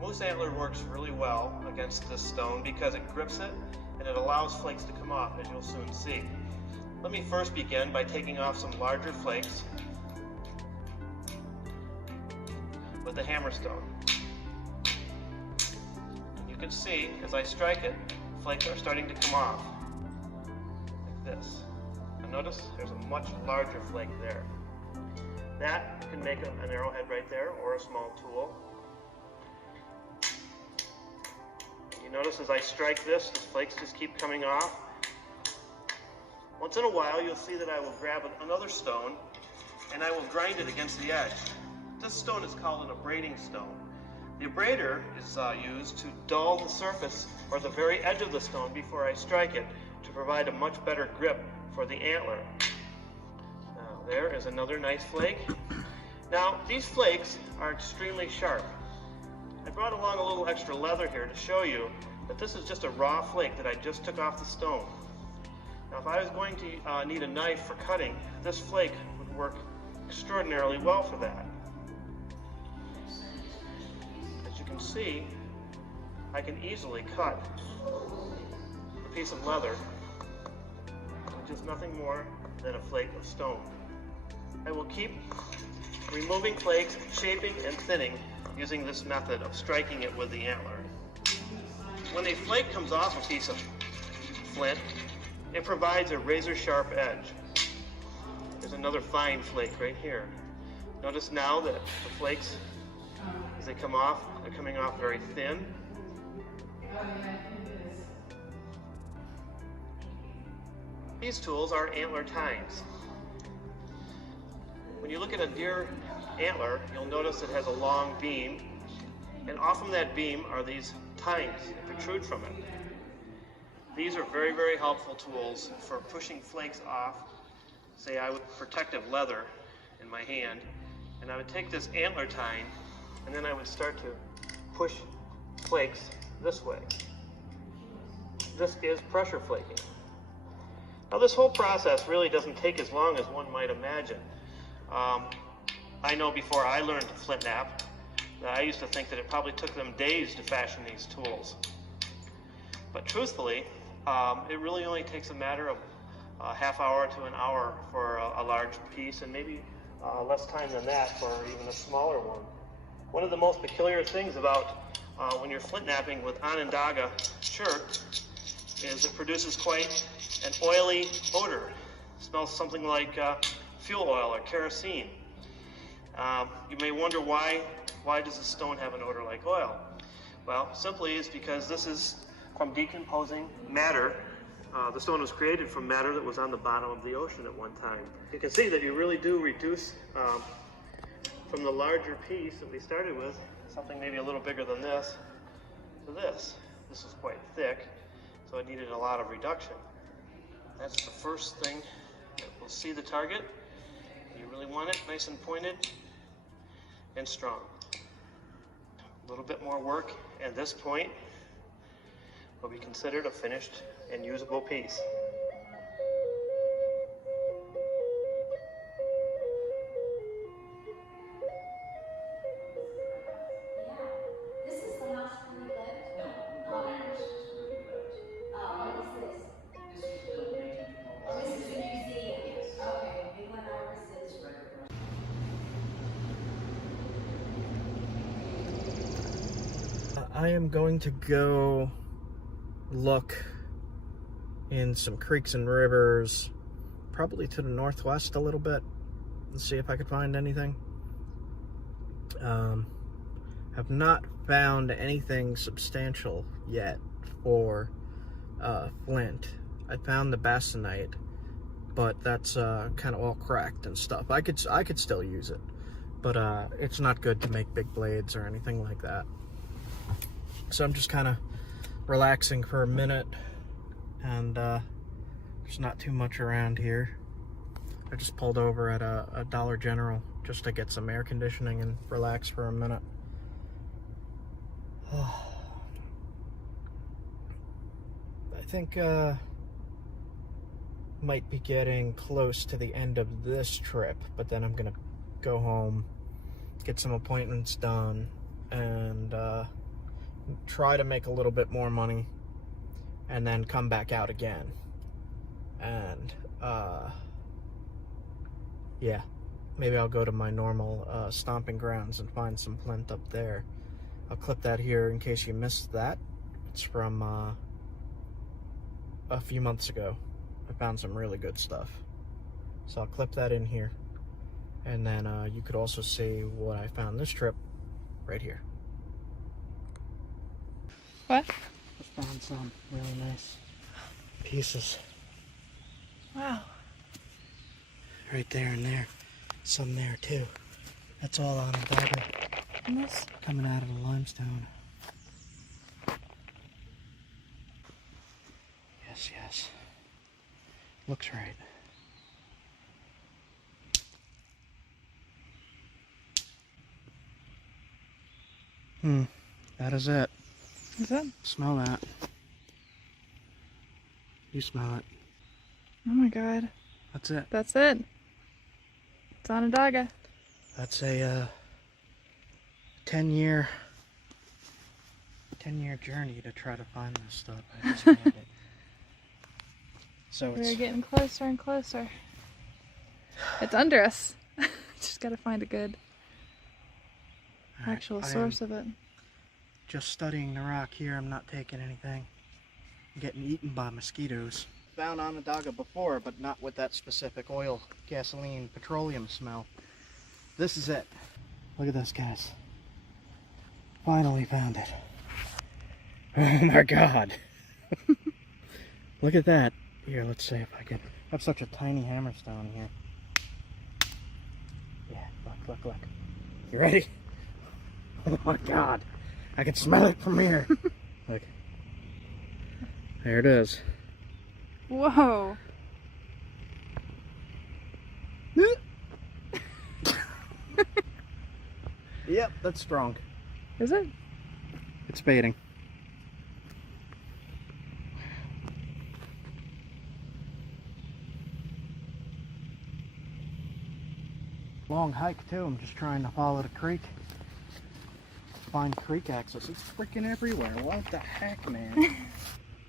Moose antler works really well against this stone because it grips it and it allows flakes to come off, as you'll soon see. Let me first begin by taking off some larger flakes with the hammerstone. You can see as I strike it, flakes are starting to come off like this. And notice there's a much larger flake there. That can make an arrowhead right there, or a small tool. You notice as I strike this, the flakes just keep coming off. Once in a while, you'll see that I will grab another stone and I will grind it against the edge. This stone is called an abrading stone. The abrader is used to dull the surface or the very edge of the stone before I strike it to provide a much better grip for the antler. Now, there is another nice flake. Now, these flakes are extremely sharp. I brought along a little extra leather here to show you that this is just a raw flake that I just took off the stone. Now, if I was going to need a knife for cutting, this flake would work extraordinarily well for that. As you can see, I can easily cut a piece of leather with just nothing more than a flake of stone. I will keep removing flakes, shaping and thinning using this method of striking it with the antler. When a flake comes off a piece of flint, it provides a razor sharp edge. There's another fine flake right here. Notice now that the flakes, as they come off, they're coming off very thin. These tools are antler tines. When you look at a deer antler, you'll notice it has a long beam, and off from that beam are these tines that protrude from it. These are very, very helpful tools for pushing flakes off. Say I would protective leather in my hand, and I would take this antler tine, and then I would start to push flakes this way. This is pressure flaking. Now, this whole process really doesn't take as long as one might imagine. I know before I learned to flint knap, I used to think that it probably took them days to fashion these tools. But truthfully, it really only takes a matter of a half hour to an hour for a large piece, and maybe less time than that for even a smaller one. One of the most peculiar things about when you're flint knapping with Onondaga chert is it produces quite an oily odor. It smells something like fuel oil or kerosene. You may wonder why does the stone have an odor like oil? Well, simply it's because this is from decomposing matter. The stone was created from matter that was on the bottom of the ocean at one time. You can see that you really do reduce from the larger piece that we started with, something maybe a little bigger than this, to this. This is quite thick, so it needed a lot of reduction. That's the first thing that we'll see the target. You really want it nice and pointed and strong. A little bit more work at this point will be considered a finished and usable piece. This is the house where we lived? No. What is this? This was built in 1812. This is the museum? Yes. Okay, and what hours is it? I am going to go look in some creeks and rivers, probably to the northwest a little bit, and see if I could find anything. Have not found anything substantial yet for flint. I found the basanite, but that's kind of all cracked and stuff. I could still use it, but it's not good to make big blades or anything like that. So I'm just kind of relaxing for a minute, and there's not too much around here. I just pulled over at a Dollar General just to get some air conditioning and relax for a minute. I think might be getting close to the end of this trip, but then I'm gonna go home, get some appointments done, and try to make a little bit more money, and then come back out again. And yeah, maybe I'll go to my normal stomping grounds and find some flint up there. I'll clip that here in case you missed that. It's from a few months ago. I found some really good stuff. So I'll clip that in here. And then you could also see what I found this trip right here. What? I found some really nice pieces. Wow. Right there and there. Some there too. That's all on a dagger. And this? Coming out of the limestone. Yes, yes. Looks right. That is it. Is it? Smell that. You smell it. Oh my god. That's it. That's it. It's Onondaga. That's a 10-year journey to try to find this stuff. I just found it. So We're it's getting closer and closer. It's under us. Just gotta find a good Alright, actual I am source of it. just studying the rock here. I'm not taking anything. I'm getting eaten by mosquitoes. Found Onondaga before, but not with that specific oil, gasoline, petroleum smell. This is it. Look at this, guys. Finally found it. Oh my god. Look at that. Here, let's see if I can. I have such a tiny hammerstone here. Yeah, look, look, look. You ready? Oh my god. I can smell it from here. Look. There it is. Whoa. Yep, that's strong. Is it? It's baiting. Long hike too. I'm just trying to follow the creek. Find creek access. It's freaking everywhere. What the heck, man?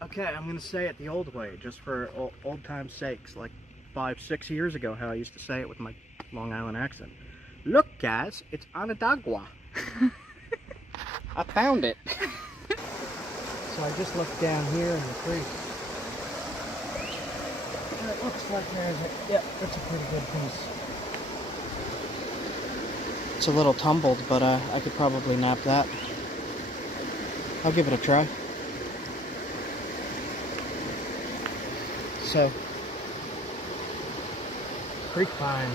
Okay, I'm gonna say it the old way, just for old time's sakes, like 5-6 years ago, how I used to say it with my Long Island accent. Look, guys, it's Onondaga. I found it. So I just looked down here in the creek. And it looks like there's a, yep, it's a pretty good piece. It's a little tumbled, but I could probably nap that. I'll give it a try. So, creek find.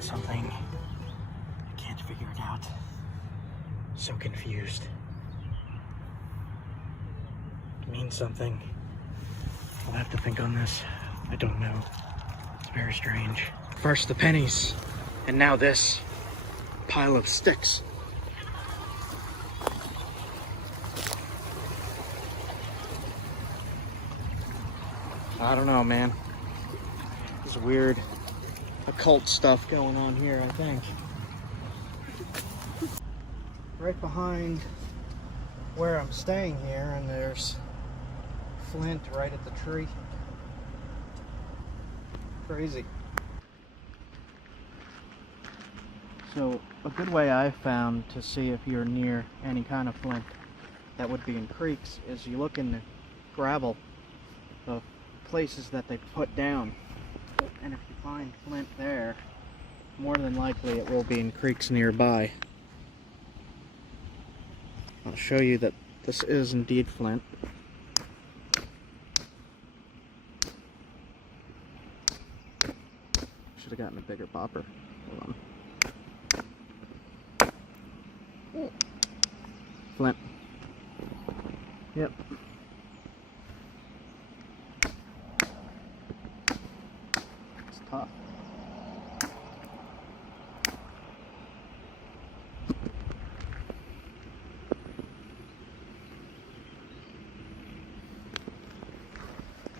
Something. I can't figure it out. So confused. It means something. I'll have to think on this. I don't know. It's very strange. First the pennies, and now this pile of sticks. I don't know, man. There's weird occult stuff going on here, I think. Right behind where I'm staying here, and there's flint right at the tree. Crazy. So a good way I've found to see if you're near any kind of flint that would be in creeks is you look in the gravel of places that they put down, and if you find flint there, more than likely it will be in creeks nearby. I'll show you that this is indeed flint. Should have gotten a bigger bopper. Hold on. Flint. Yep. It's tough.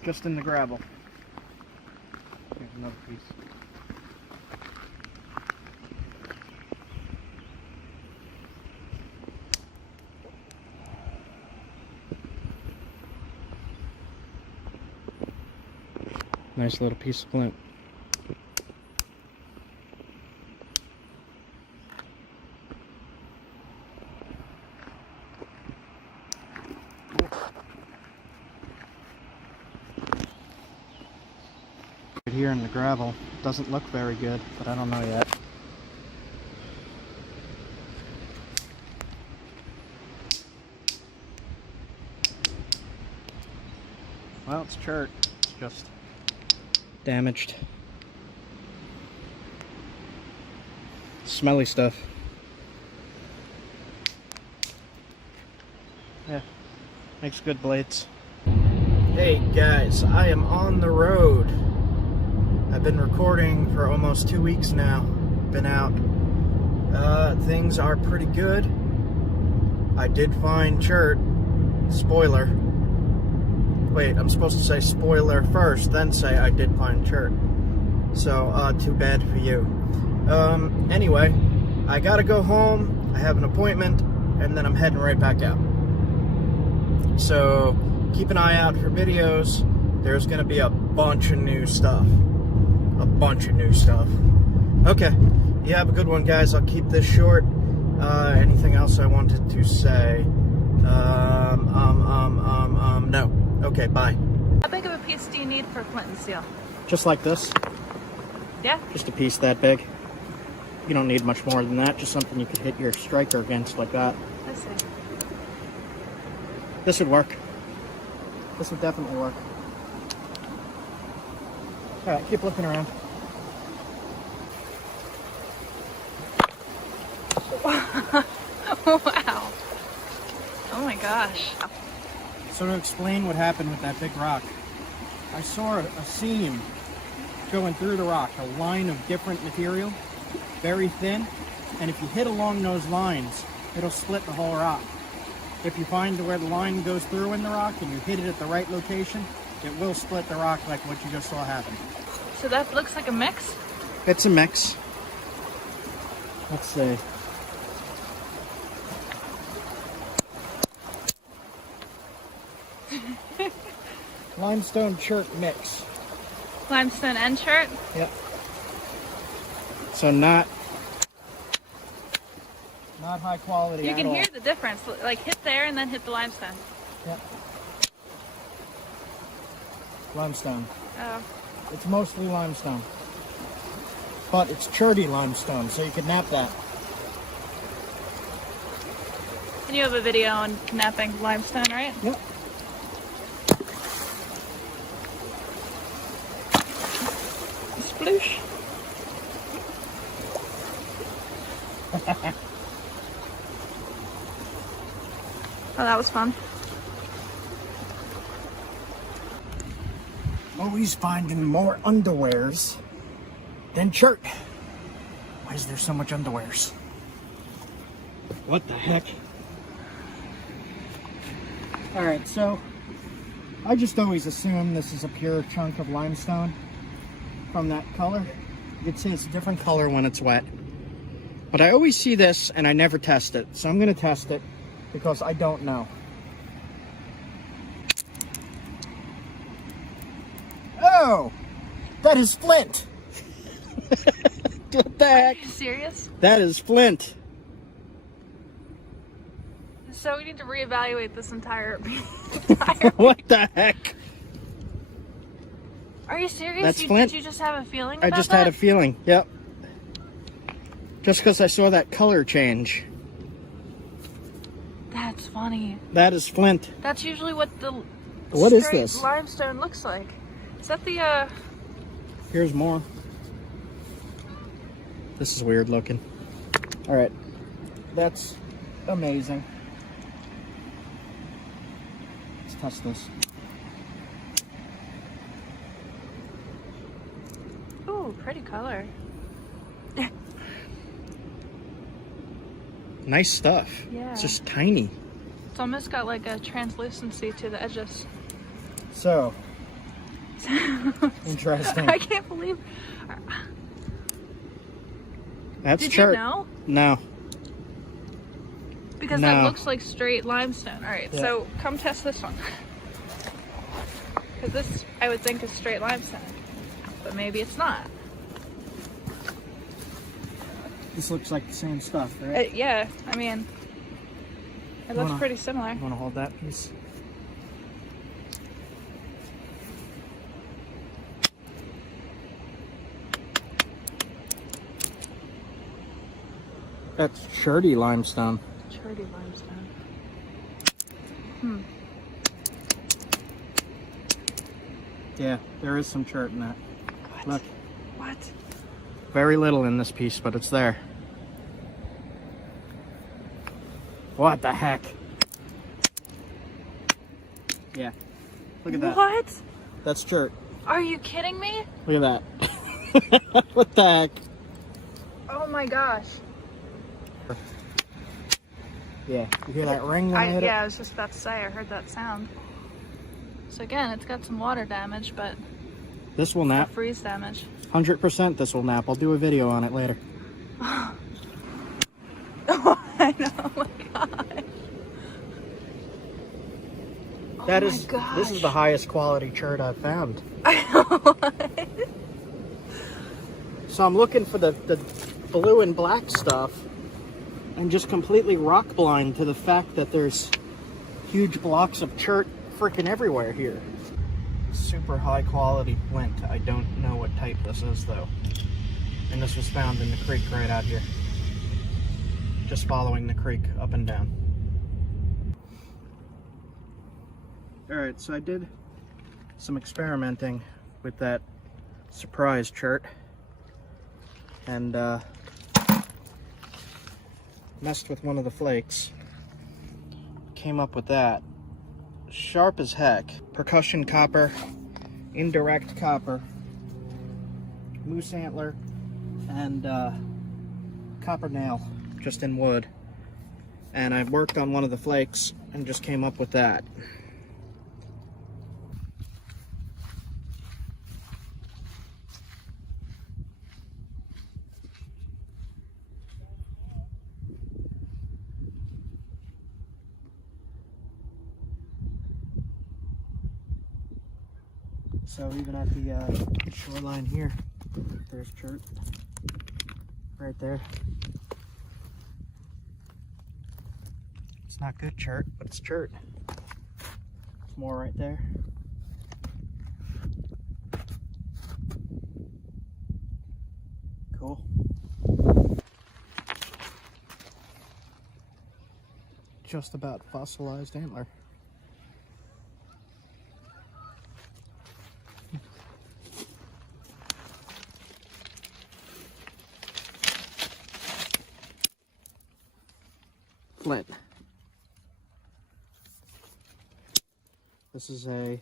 Just in the gravel. Here's another piece. Nice little piece of flint. Here in the gravel, doesn't look very good, but I don't know yet. Well, it's chert. It's just damaged. Smelly stuff. Yeah, makes good blades. Hey guys, I am on the road. I've been recording for almost 2 weeks now. Been out. Things are pretty good. I did find chert. Spoiler. Wait, I'm supposed to say spoiler first, then say I did find chert. So, too bad for you. Anyway, I gotta go home. I have an appointment, and then I'm heading right back out. So, keep an eye out for videos. There's gonna be a bunch of new stuff. A bunch of new stuff. Okay, you have a good one, guys. I'll keep this short. Anything else I wanted to say? No. Okay, bye. How big of a piece do you need for flint and steel? Just like this. Yeah? Just a piece that big. You don't need much more than that. Just something you could hit your striker against like that. I see. This would work. This would definitely work. Alright, keep looking around. Wow. Oh my gosh. So to explain what happened with that big rock, I saw a seam going through the rock, a line of different material, very thin, and if you hit along those lines, it'll split the whole rock. If you find where the line goes through in the rock and you hit it at the right location, it will split the rock like what you just saw happen. So that looks like a mix? It's a mix. Let's see. Limestone chert mix. Limestone and chert? Yep. So not high quality. You at can all. hear the difference. Like hit there and then hit the limestone. Yep. Limestone. Oh. It's mostly limestone. But it's cherty limestone, so you can nap that. And you have a video on knapping limestone, right? Yep. Sploosh. Oh, that was fun. Always finding more underwears than chert. Why is there so much underwears? What the heck? Alright, so I just always assume this is a pure chunk of limestone from that color. You can see it's a different color when it's wet. But I always see this and I never test it. So I'm going to test it because I don't know. Oh! That is flint! What the heck? Are you serious? That is flint. So we need to reevaluate this entire. What the heck? Are you serious? That's flint. Did you just have a feeling I about just that? had a feeling. Yep. Just because I saw that color change. That's funny. That is flint. That's usually what the What is straight this? limestone looks like. Is that the Here's more. This is weird looking. Alright. That's amazing. Let's test this. Ooh, pretty color. Nice stuff. Yeah. It's just tiny. It's almost got like a translucency to the edges. So, interesting. I can't believe. That's Did chert. you know? No. Because No. that looks like straight limestone. All right, Yeah. so come test this one. Because this, I would think, is straight limestone, but maybe it's not. This looks like the same stuff, right? Yeah, I mean, it looks Wanna- pretty similar. You want to hold that piece? That's cherty limestone. Cherty limestone. Yeah, there is some chert in that. What? Look, What? very little in this piece, but it's there. What the heck? Yeah, look at that. What? That's chert. Are you kidding me? Look at that. What the heck? Oh my gosh. Yeah, you hear that ring when I hit Yeah, I was just about to say, I heard that sound. So again, it's got some water damage, but it? This will not nap. freeze damage. 100% this will nap. I'll do a video on it later. I know, oh my god. That Oh is, my gosh. this is the highest quality chert I've found. So I'm looking for the blue and black stuff and just completely rock blind to the fact that there's huge blocks of chert freaking everywhere here. Super high quality flint. I don't know what type this is though. And this was found in the creek right out here. Just following the creek up and down. Alright, so I did some experimenting with that surprise chert and messed with one of the flakes. Came up with that. Sharp as heck. Percussion copper, indirect copper, moose antler, and copper nail, just in wood. And I worked on one of the flakes and just came up with that. So even at the shoreline here, there's chert right there. It's not good chert, but it's chert. There's more right there. Cool. Just about fossilized antler. Flint. This is a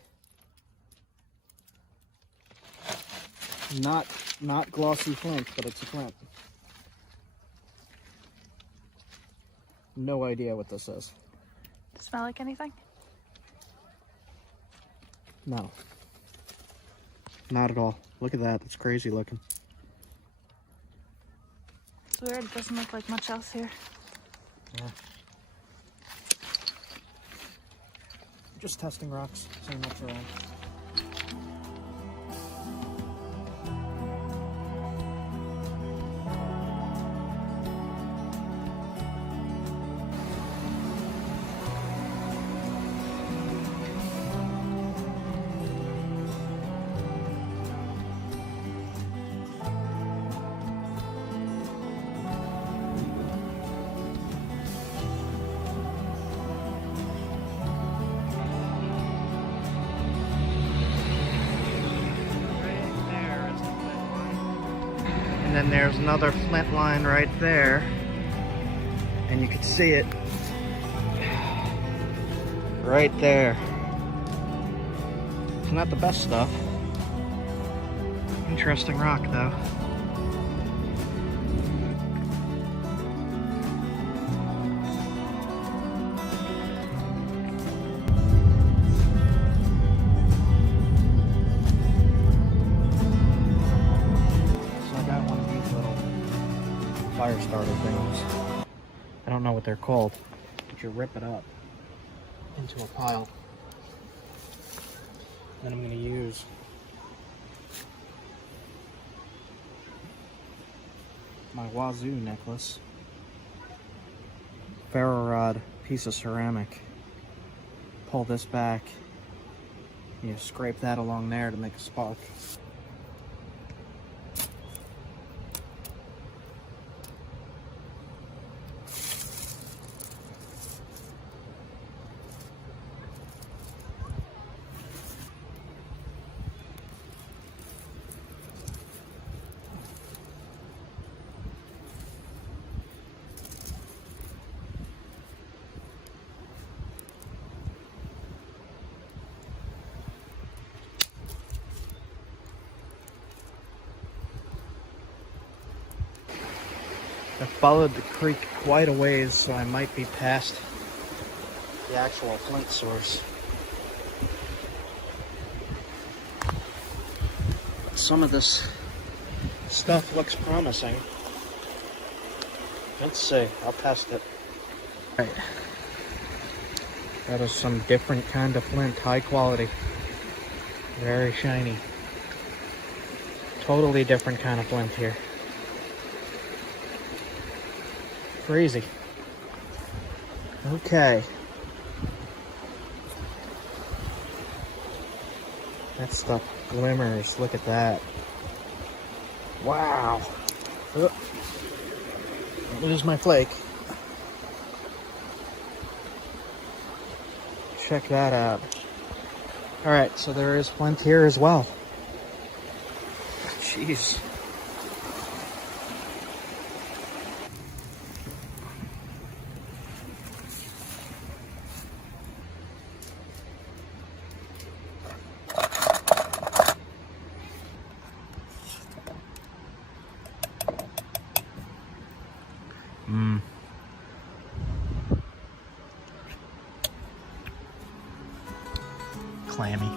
Not glossy flint, but it's a flint. No idea what this is. Does it smell like anything? No. Not at all. Look at that. That's crazy looking. It's weird. It doesn't look like much else here. Yeah. Just testing rocks, seeing what's around. And then there's another flint line right there, and you can see it right there. It's not the best stuff. Interesting rock though. Fire starter things. I don't know what they're called, but you rip it up into a pile. Then I'm going to use my wazoo necklace, ferro rod, piece of ceramic. Pull this back. You scrape that along there to make a spark. I followed the creek quite a ways, so I might be past the actual flint source. Some of this stuff looks promising. Let's see, I'll test it. Right. That is some different kind of flint, high quality. Very shiny. Totally different kind of flint here. Crazy. Okay. That stuff glimmers. Look at that. Wow. Oh. Don't lose my flake. Check that out. Alright, so there is flint here as well. Jeez. Clammy.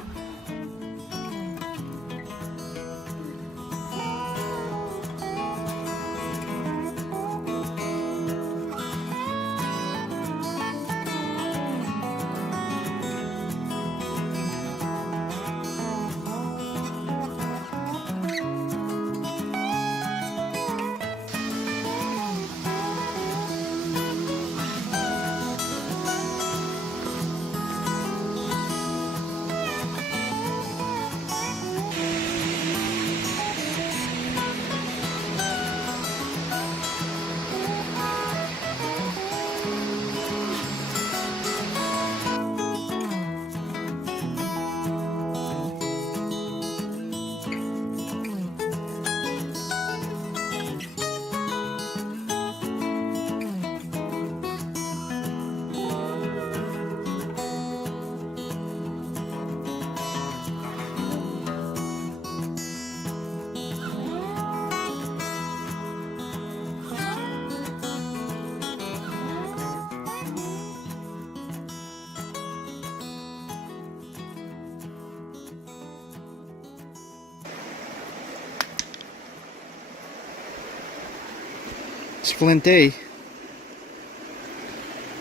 It's flinty.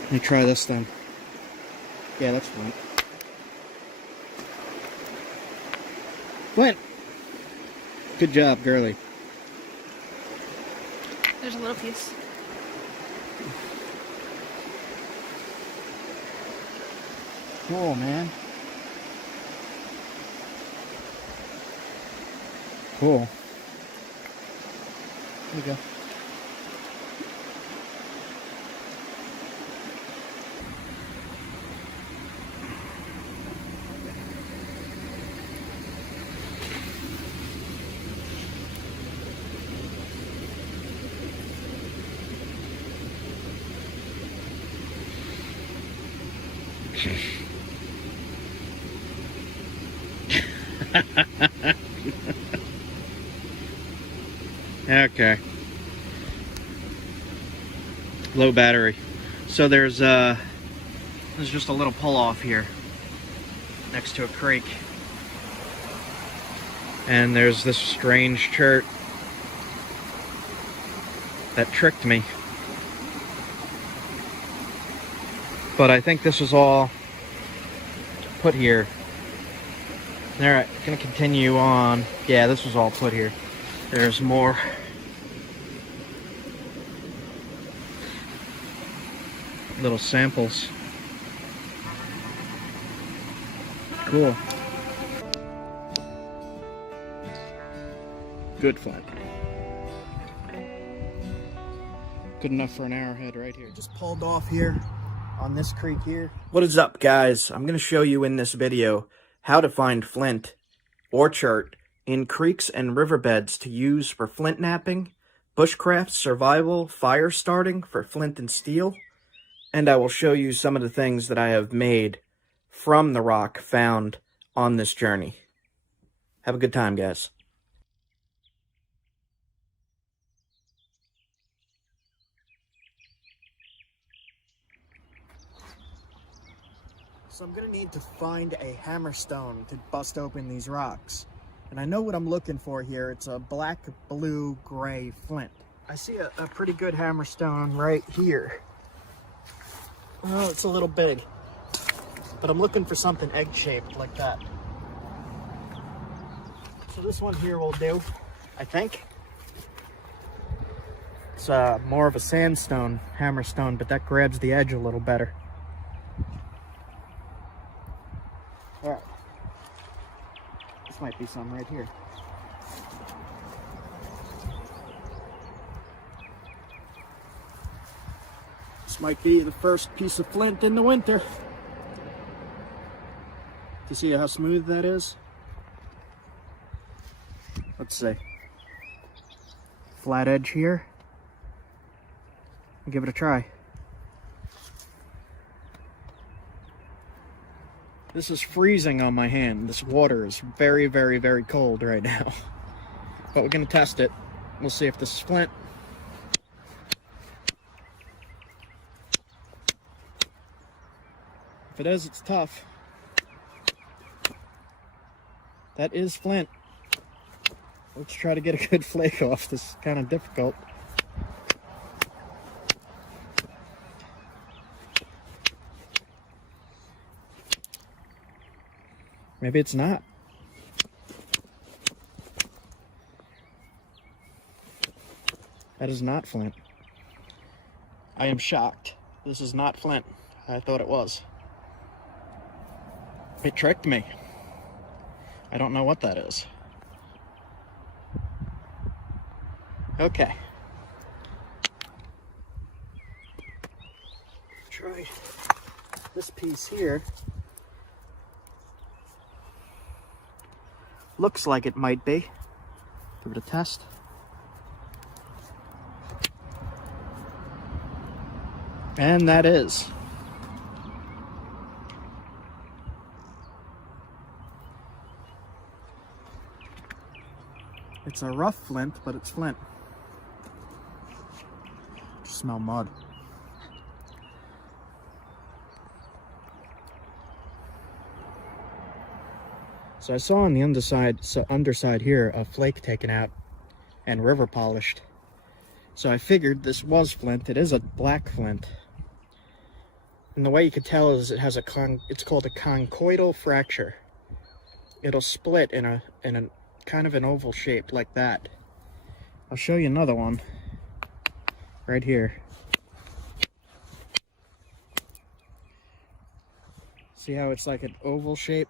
Let me try this then. Yeah, that's flint. Flint! Good job, girly. There's a little piece. Cool, man. Cool. There you go. Okay. Low battery. So there's just a little pull off here next to a creek. And there's this strange chert that tricked me. But I think this was all put here. Alright, gonna continue on. Yeah, this was all put here. There's more. Little samples. Cool. Good flint. Good enough for an arrowhead right here. Just pulled off here on this creek here. What is up, guys? I'm going to show you in this video how to find flint or chert in creeks and riverbeds to use for flint napping, bushcraft, survival, fire starting for flint and steel, and I will show you some of the things that I have made from the rock found on this journey. Have a good time, guys. So I'm going to need to find a hammerstone to bust open these rocks. And I know what I'm looking for here. It's a black, blue, gray flint. I see a pretty good hammerstone right here. Oh, it's a little big. But I'm looking for something egg-shaped like that. So this one here will do, I think. It's more of a sandstone hammerstone, but that grabs the edge a little better. Alright. This might be some right here. This might be the first piece of flint in the winter. You see how smooth that is? Let's see. Flat edge here. I'll give it a try. This is freezing on my hand. This water is very, very, very cold right now. But we're going to test it. We'll see if this is flint. If it is, it's tough. That is flint. Let's try to get a good flake off. This is kind of difficult. Maybe it's not. That is not flint. I am shocked. This is not flint. I thought it was. It tricked me. I don't know what that is. Okay. Try this piece here. Looks like it might be. Give it a test. And that is. It's a rough flint, but it's flint. Smell mud. So I saw on the underside here a flake taken out and river polished. So I figured this was flint. It is a black flint. And the way you could tell is it has it's called a conchoidal fracture. It'll split in a kind of an oval shape like that. I'll show you another one right here. See how it's like an oval shape?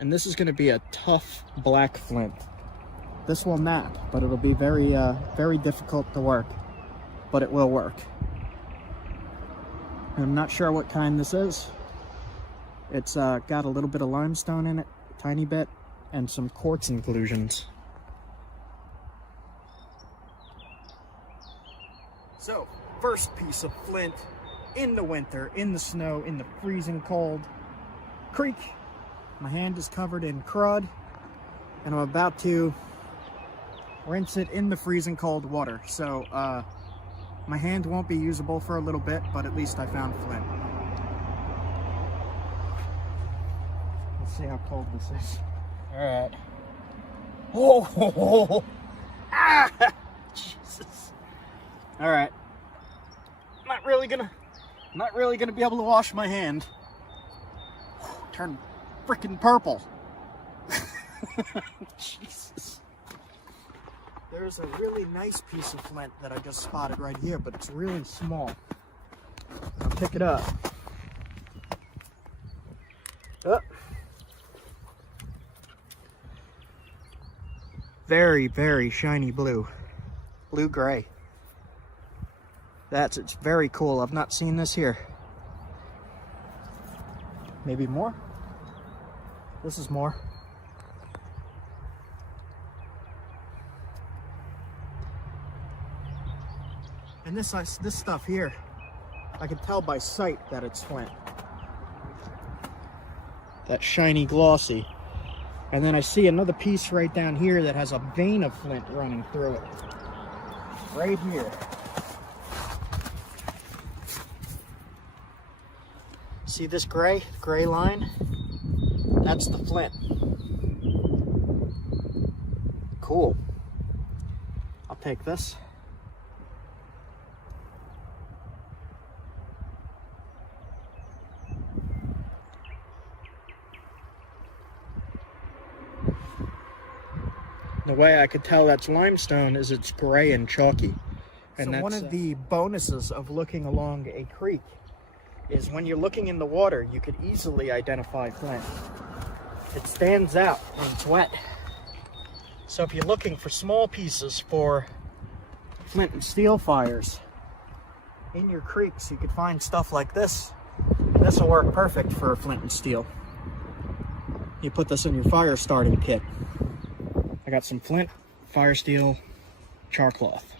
And this is going to be a tough black flint. This will knap, but it'll be very, very difficult to work. But it will work. I'm not sure what kind this is. It's got a little bit of limestone in it, a tiny bit, and some quartz inclusions. So, first piece of flint in the winter, in the snow, in the freezing cold creek. My hand is covered in crud, and I'm about to rinse it in the freezing cold water. So, my hand won't be usable for a little bit, but at least I found flint. Let's see how cold this is. Alright. Oh! Ah! Jesus. Alright. Not really gonna be able to wash my hand. Turn freaking purple. Jesus. There's a really nice piece of flint that I just spotted right here, but it's really small. I'll pick it up. Oh. Very, very shiny blue. Blue-gray. It's very cool. I've not seen this here. Maybe more? This is more. And this stuff here, I can tell by sight that it's flint. That shiny glossy. And then I see another piece right down here that has a vein of flint running through it. Right here. See this gray line? That's the flint. Cool. I'll take this. The way I could tell that's limestone is it's gray and chalky. And so one of the bonuses of looking along a creek is when you're looking in the water, you could easily identify flint. It stands out when it's wet. So if you're looking for small pieces for flint and steel fires in your creeks, you could find stuff like this. This will work perfect for flint and steel. You put this in your fire starting kit. I got some flint, fire steel, char cloth.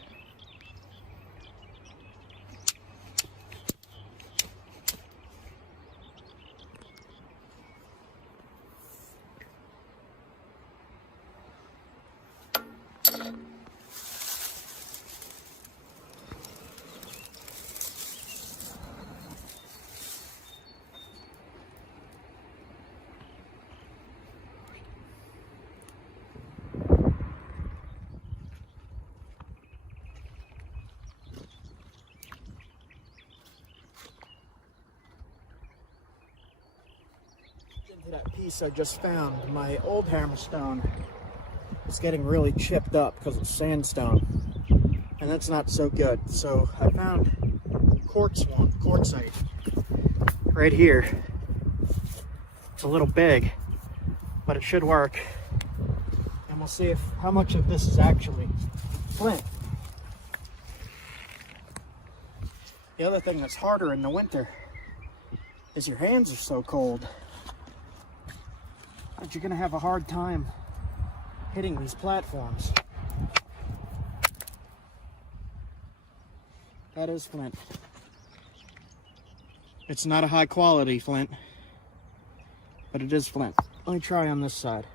That piece I just found, my old hammerstone is getting really chipped up because it's sandstone, and that's not so good. So I found quartzite right here. It's a little big, but it should work, and we'll see how much of this is actually flint. The other thing that's harder in the winter is your hands are so cold. But you're gonna have a hard time hitting these platforms. That is flint. It's not a high quality flint, but it is flint. Let me try on this side.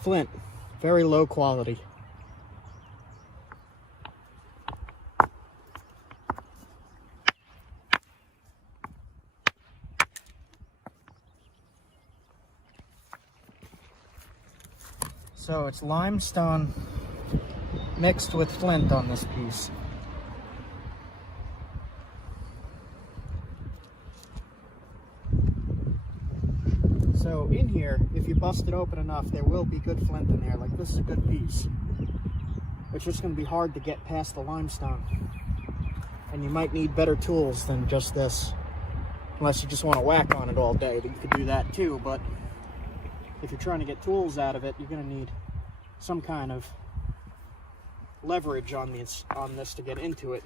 Flint, very low quality. So it's limestone mixed with flint on this piece. So in here, if you bust it open enough, there will be good flint in there. Like, this is a good piece. It's just going to be hard to get past the limestone. And you might need better tools than just this. Unless you just want to whack on it all day, then you could do that too. But if you're trying to get tools out of it, you're going to need some kind of leverage on this to get into it.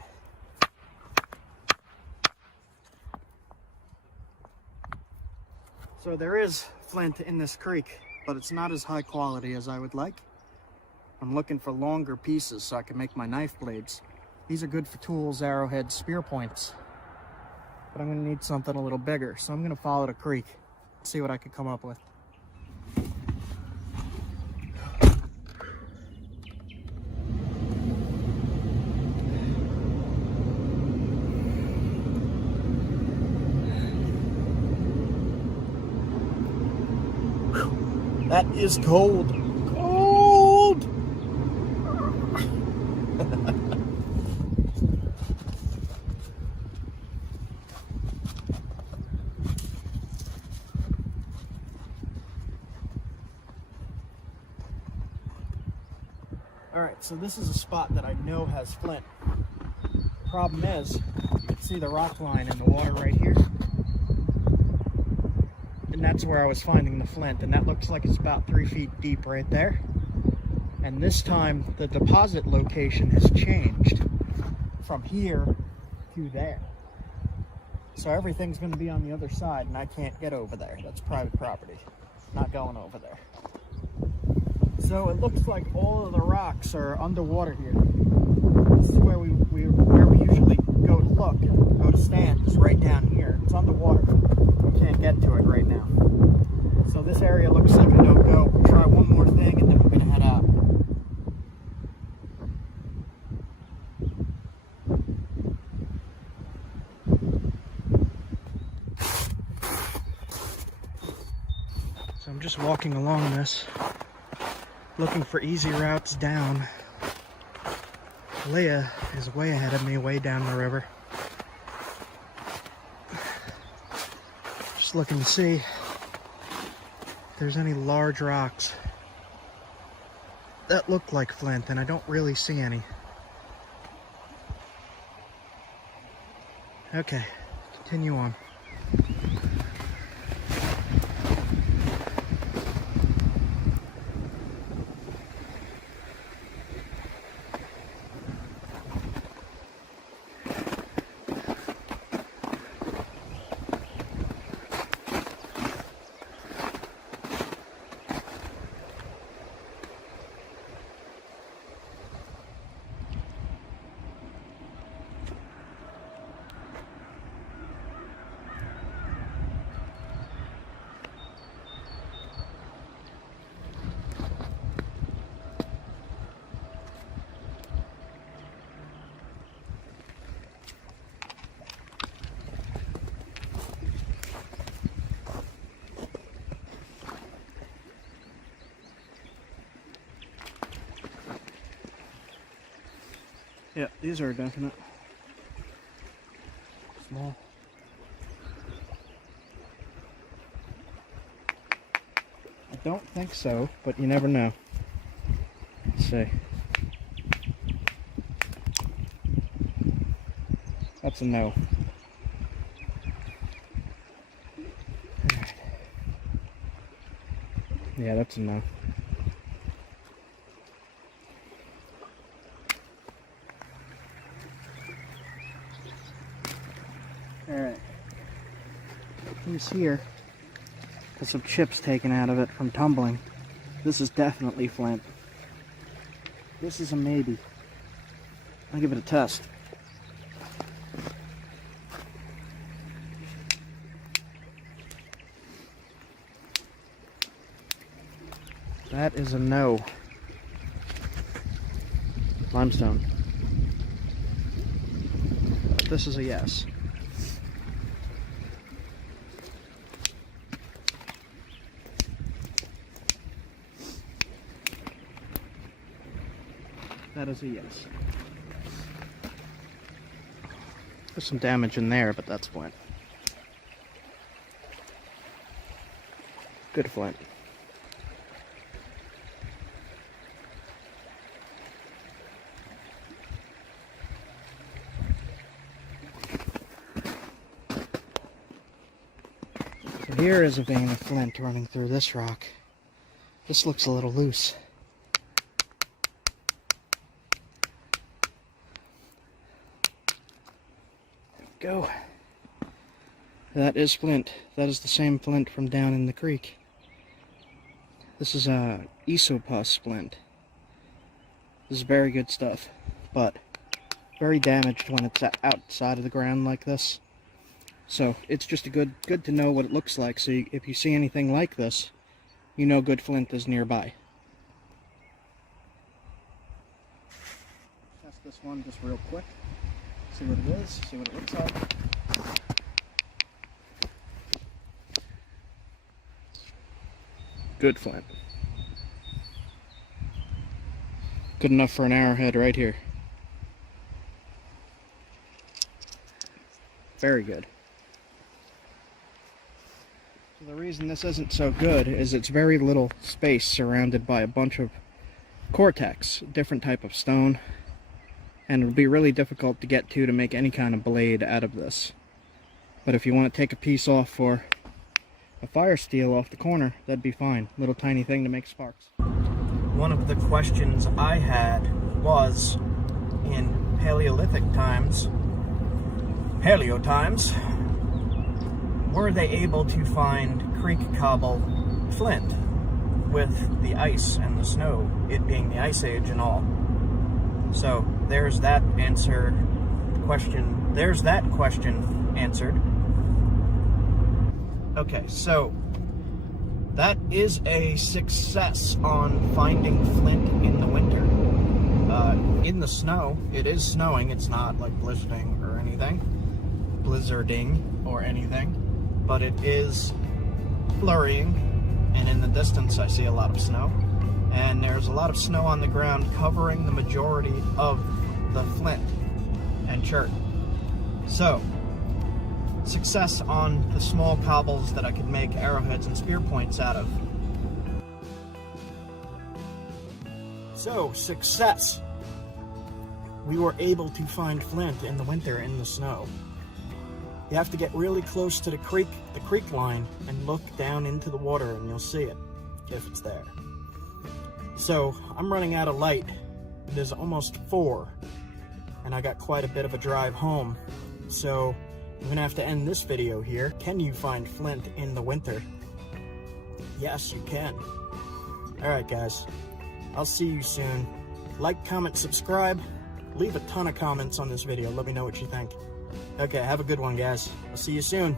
So there is flint in this creek, but it's not as high quality as I would like. I'm looking for longer pieces so I can make my knife blades. These are good for tools, arrowheads, spear points. But I'm going to need something a little bigger, so I'm going to follow the creek, see what I can come up with. That is cold. Cold! Alright, so this is a spot that I know has flint. Problem is, you can see the rock line in the water right here. And that's where I was finding the flint, and that looks like it's about 3 feet deep right there. And this time the deposit location has changed from here to there. So everything's going to be on the other side, and I can't get over there. That's private property. Not going over there. So it looks like all of the rocks are underwater here. This is where we usually go to look, go to stand, is right down here. It's underwater. We can't get to it right now. So this area looks like a no-go. We'll try one more thing and then we're gonna head out. So I'm just walking along this, looking for easy routes down. Leah is way ahead of me, way down the river. Just looking to see if there's any large rocks that look like flint, and I don't really see any. Okay, continue on. Yeah, these are definite. Small. I don't think so, but you never know. Let's see. That's a no. Alright. Yeah, that's a no. Alright, piece here has some chips taken out of it from tumbling. This is definitely flint. This is a maybe. I'll give it a test. That is a no. Limestone. This is a yes. That is a yes. There's some damage in there, but that's flint. Good flint. So here is a vein of flint running through this rock. This looks a little loose. Go. That is flint. That is the same flint from down in the creek. This is a isopus flint. This is very good stuff, but very damaged when it's outside of the ground like this. So it's just good to know what it looks like. So if you see anything like this, you know good flint is nearby. Test this one just real quick. See what it is, see what it looks like. Good flint. Good enough for an arrowhead right here. Very good. So the reason this isn't so good is it's very little space surrounded by a bunch of cortex, different type of stone. And it would be really difficult to get to make any kind of blade out of this. But if you want to take a piece off for a fire steel off the corner, that'd be fine. Little tiny thing to make sparks. One of the questions I had was, in Paleolithic times, Paleo times, were they able to find creek cobble flint with the ice and the snow, it being the Ice Age and all? So there's that question. There's that question answered. Okay, so that is a success on finding flint in the winter. In the snow, it is snowing. It's not like blizzarding or anything, but it is flurrying, and in the distance I see a lot of snow. And there's a lot of snow on the ground covering the majority of the flint and chert. So, success on the small cobbles that I could make arrowheads and spear points out of. So, success! We were able to find flint in the winter in the snow. You have to get really close to the creek line and look down into the water and you'll see it, if it's there. So, I'm running out of light. It is almost 4, and I got quite a bit of a drive home. So, I'm gonna have to end this video here. Can you find flint in the winter? Yes, you can. Alright guys, I'll see you soon. Like, comment, subscribe. Leave a ton of comments on this video. Let me know what you think. Okay, have a good one guys. I'll see you soon.